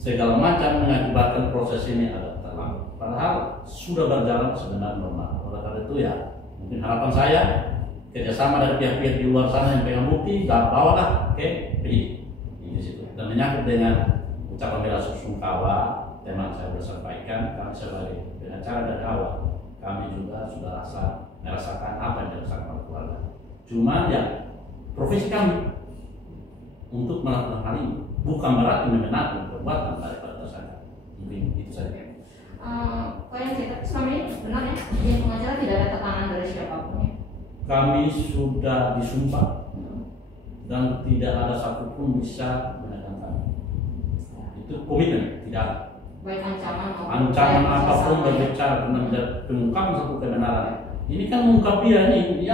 segala macam mengakibatkan proses ini agak terlambat. Padahal sudah berjalan sebenarnya normal. Oleh karena itu ya, mungkin harapan saya kerjasama dari pihak-pihak di luar sana yang pegang bukti, bawalah ke penyidik di situ. Dan menyangkut dengan ucapan bela sungkawa, teman saya sudah sampaikan, kami sebagai pengacara dari awal, kami juga sudah rasa merasakan apa yang dirasakan oleh keluarga. Cuma ya profesi kami untuk melakukan hal ini bukan berarti membenarkan perbuatan daripada tersangka. Mungkin itu saja. Pak yang cerita selama ini benar ya, tim pengacara tidak ada tekanan dari siapapun ya? Kami sudah disumpah dan tidak ada satupun bisa menekan kami. Itu komitmen, tidak ada. Baik ancaman maupun Ancaman upaya apapun kerjasama ya? berbicara tentang pengungkapan satu kebenaran. Ini kan mengungkap dia ini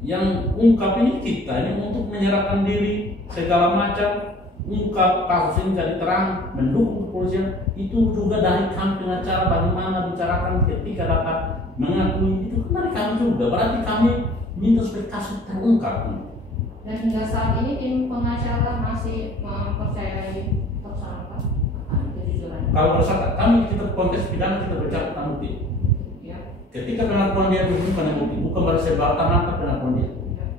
yang ungkap ini kita ini untuk menyerahkan diri segala macam, ungkap kasus ini jadi terang, mendukung kepolisian. Itu juga dari kami pengacara bagaimana bicarakan ketika dapat mengakui, itu kan dari kami juga. Berarti kami minta supaya kasus terungkap. Dan hingga saat ini tim pengacara masih mempercayai tersangka akan kejujuran. Kalau tersangka kami kita konteks pidana kita bicara tentang bukti. Ya. Ketika pengakuan dia dihubungkan dengan bukti, bukan berarti sebatas mantap pengakuan dia.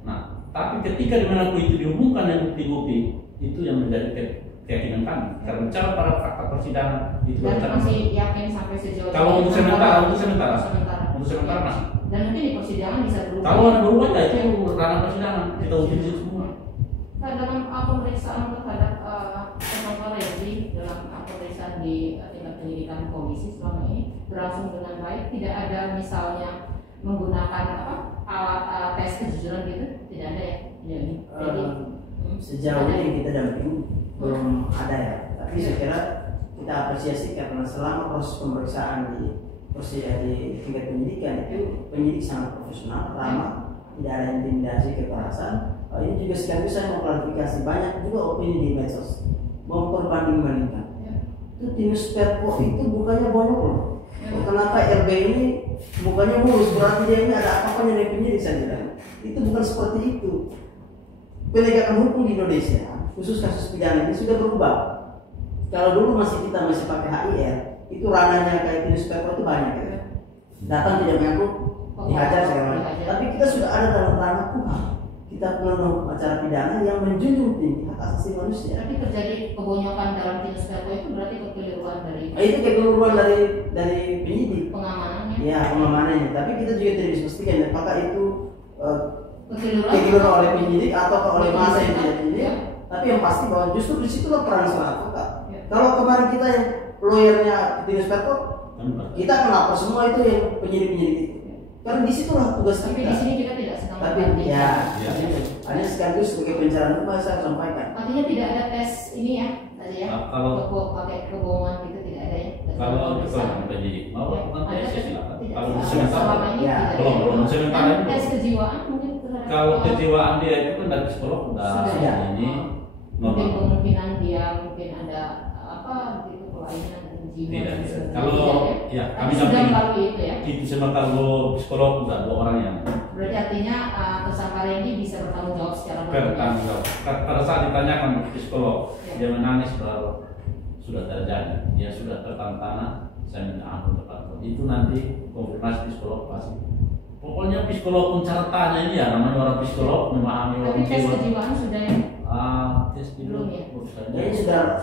Nah, tapi ketika dimana itu dihubungkan dengan bukti-bukti, itu yang menjadi keyakinan kami. Karena bicara pada fakta persidangan itu Dan bicara. masih yakin sampai sejauh Kalau untuk sementara sementara. masih. Dan mungkin di persidangan bisa berubah. Kalau ada berubah ya itu ranah persidangan kita uji di situ semua. Nah, dalam pemeriksaan terhadap tersangka Reddy dalam pemeriksaan di tingkat penyidikan polisi selama ini berlangsung dengan baik, tidak ada misalnya menggunakan alat tes kejujuran gitu, tidak ada ya? Jadi sejauh ini kita dampingi belum ada ya, tapi saya kira kita apresiasi karena selama proses pemeriksaan di tingkat penyidikan itu penyidik sangat profesional, ramah, tidak ada intimidasi, kekerasan. Ini juga sekaligus saya mau klarifikasi, banyak juga opini di medsos memperbanding-bandingkan. Itu tim Sperko itu bukannya bonyok loh. Kenapa RB ini bukannya mulus, berarti dia ini ada apa-apanya dengan penyidik saja. Itu bukan seperti itu. Penegakan hukum di Indonesia, khusus kasus pidana ini sudah berubah. Kalau dulu kita masih pakai HIR, itu ranahnya kayak tim Sperko itu banyak ya. Datang tidak mengaku, dihajar segala macam. Tapi kita sudah ada dalam ranah hukum. Kita punya acara pidana yang menjunjung tinggi hak asasi manusia. Tapi terjadi kebonyokan dalam tim Sperko itu berarti kekeliruan dari Itu kekeliruan dari penyidik. pengamanannya. Ya, pengamanannya. Tapi kita juga tidak bisa pastikan apakah itu Kekeliruan oleh penyidik atau oleh masa yang tidak penyidik. Ya. Tapi yang pasti bahwa justru di situ peran seorang advokat. Ya. Kalau kemarin kita yang lawyernya tim Sperko, kita akan lapor semua itu yang penyidik-penyidik itu. Karena di situlah tugas Tapi kita. di sini kita tidak sedang Tapi berbanding. ya, hanya sekaligus sebagai pencerahan hukum saya sampaikan. Artinya tidak ada tes ini ya tadi ya. Kalau pakai kebohongan gitu tidak ada ya. kalau itu penyidik mau lakukan tes ya silakan. Kalau sementara selama ini ya, tidak. belum sementara Kan itu. tes kejiwaan mungkin terhadap Kalau kejiwaan dia itu kan dari psikolog udah Sudah. ini mungkin normal. kemungkinan dia mungkin ada gitu kelainan jiwa Tidak, dan tidak. sebagainya. Kalau Tidak, ya Tapi kami sudah dampingi melalui itu ya. itu sama kalau psikolog udah 2 orang yang Berarti artinya tersangka Randy bisa bertanggung jawab secara bertanggung jawab. Pada saat ditanyakan psikolog, Ya. dia menangis bahwa sudah terjadi, dia sudah tertantang. Saya minta ampun kepada itu nanti konfirmasi psikolog pasti. Pokoknya psikolog pun caratannya ini ya namanya orang psikolog memahami Tapi orang tes jiwa. kejiwaan sudah ya. Tes Belum ya? Ini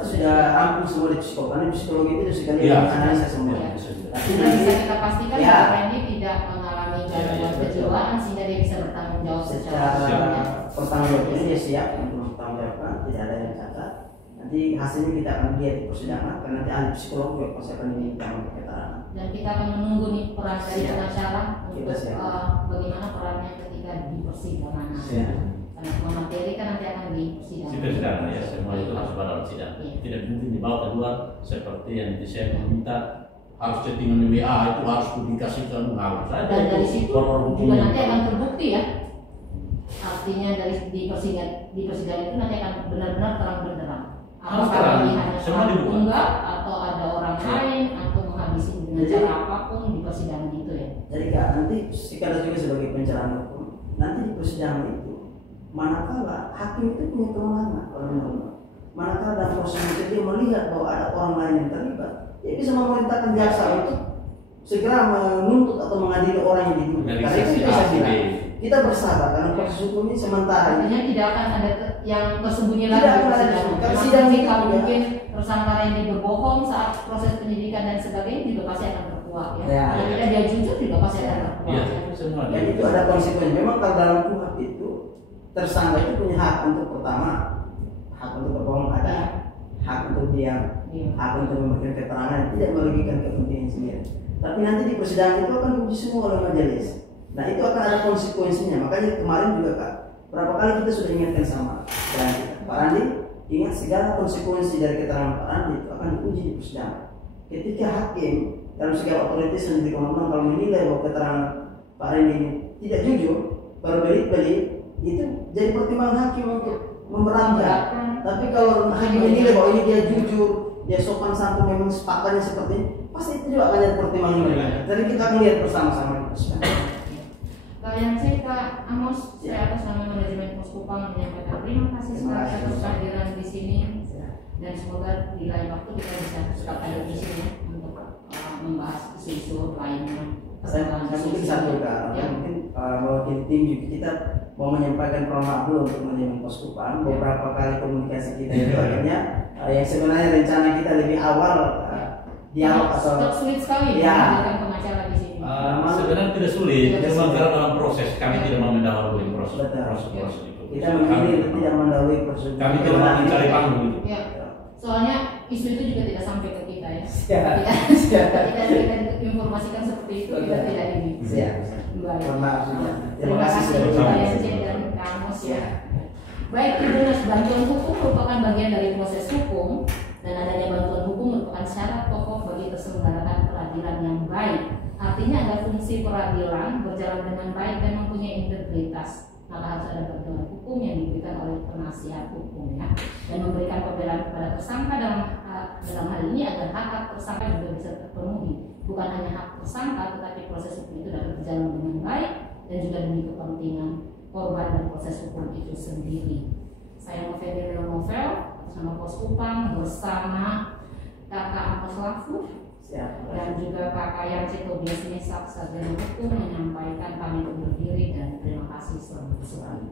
sudah rampung semua di psikolog. Karena di psikolog itu sekali Iya. analisa semua. Iya. Tapi Sudah nanti bisa kita pastikan ya. bahwa Randy tidak mengalami gangguan Iya, kejiwaan sehingga dia bisa bertanggung jawab secara secara pertanggung jawab dia siap untuk bertanggung jawabkan, tidak ada yang cacat. Nanti hasilnya kita akan lihat di persidangan karena nanti ahli psikolog juga pasti akan diminta keterangan. dan kita akan menunggu nih peran dari Siap. pengacara Kita untuk siap. bagaimana perannya ketika di persidangan. Siap. Karena semua materi kan nanti akan di persidangan. Si persidangan ya semua itu harus pada sidang. Iya. Tidak mungkin dibawa keluar seperti yang saya meminta harus chattingan di WA itu harus publikasikan harus saja. Dan dari itu situ horor juga hukumnya. nanti akan terbukti ya. Artinya dari di persidangan itu nanti akan benar-benar terang benderang. Harus Apakah terang. ini hanya Semua orang dibuka. tunggal atau ada orang Ya. lain atau menghabisi dengan Jadi- cara apapun di persidangan itu ya. Jadi Kak, nanti kita juga sebagai pencerahan hukum, nanti di persidangan itu manakala hakim itu punya kewenangan kalau menurut, manakala dalam proses itu dia melihat bahwa ada orang lain yang terlibat, dia bisa memerintahkan jaksa untuk segera menuntut atau mengadili orang yang diduga. Dari Karena itu saksi bisa A, B. bilang kita bersabar karena proses hukum ini sementara ini. Artinya tidak akan ada yang tersembunyi Tidak lagi di akan ada persidangan. tersembunyi. Termasuk Sidang jika itu juga. mungkin tersangka yang berbohong saat proses penyidikan dan sebagainya juga pasti akan terkuak. terkuak ya. Ya. Kalau tidak dia jujur juga pasti akan terkuak. Iya, Ya. semua. Dan itu ada konsekuensi. Memang kalau dalam KUHP itu tersangka itu punya hak untuk pertama hak untuk berbohong ada, hak untuk diam, Iya. hak untuk memberikan keterangan tidak merugikan kepentingan sendiri. Tapi nanti di persidangan itu akan diuji semua oleh majelis. Nah itu akan ada konsekuensinya. Makanya kemarin juga Kak, berapa kali kita sudah ingatkan sama Pak Randi, ingat segala konsekuensi dari keterangan Pak Randi itu akan diuji di persidangan. Ketika hakim dalam segala otoritas yang dikomentari kalau menilai bahwa keterangan Pak Randi ini tidak jujur, berbelit-belit, itu jadi pertimbangan hakim untuk memberatkan. Tapi kalau hakim menilai bahwa ini dia jujur, dia sopan santun, memang faktanya seperti ini, pasti itu juga akan jadi pertimbangan mereka. Jadi kita akan lihat bersama-sama di persidangan. Kalau yang saya Kak Amos, saya atas nama manajemen Pos Kupang menyampaikan terima kasih sekali atas kehadiran di sini dan semoga di lain waktu kita bisa tetap ada di sini untuk membahas isu-isu lainnya. Saya mungkin satu Kak, mungkin mewakili tim juga kita mau menyampaikan promo dulu untuk manajemen Pos Kupang. Beberapa kali komunikasi kita itu akhirnya yang sebenarnya rencana kita lebih awal dialog atau sulit sekali ya menghadirkan pengacara di sini. Sebenarnya tidak sulit, cuma karena dalam proses kami tidak mau mendahului proses itu. Kita memilih tidak mendahului proses. Kami tidak mau mencari panggung itu. Ya. Soalnya isu itu juga tidak sampai ke kita ya. Siap. Kita informasikan seperti itu kita tidak ini. Siap. Baik. Terima kasih Sama-sama. Pak Yance dan Kak Amos ya. Baik, Tribuners, bantuan hukum merupakan bagian dari proses hukum dan adanya bantuan hukum merupakan syarat pokok bagi terselenggarakan peradilan yang baik. Artinya agar fungsi peradilan berjalan dengan baik dan mempunyai integritas, maka harus ada bantuan hukum yang diberikan oleh penasihat hukum ya, dan memberikan pembelaan kepada tersangka dalam hal ini agar hak tersangka juga bisa terpenuhi. Bukan hanya hak tersangka, tetapi proses hukum itu dapat berjalan dengan baik dan juga demi kepentingan korban dan proses hukum itu sendiri. Saya Novel Novel atas nama Pos Kupang bersama Kakak Amos Lafuf dan juga Kakak Yance Tobias Mesak sarjana hukum menyampaikan pamit undur diri dan terima kasih selamat sore.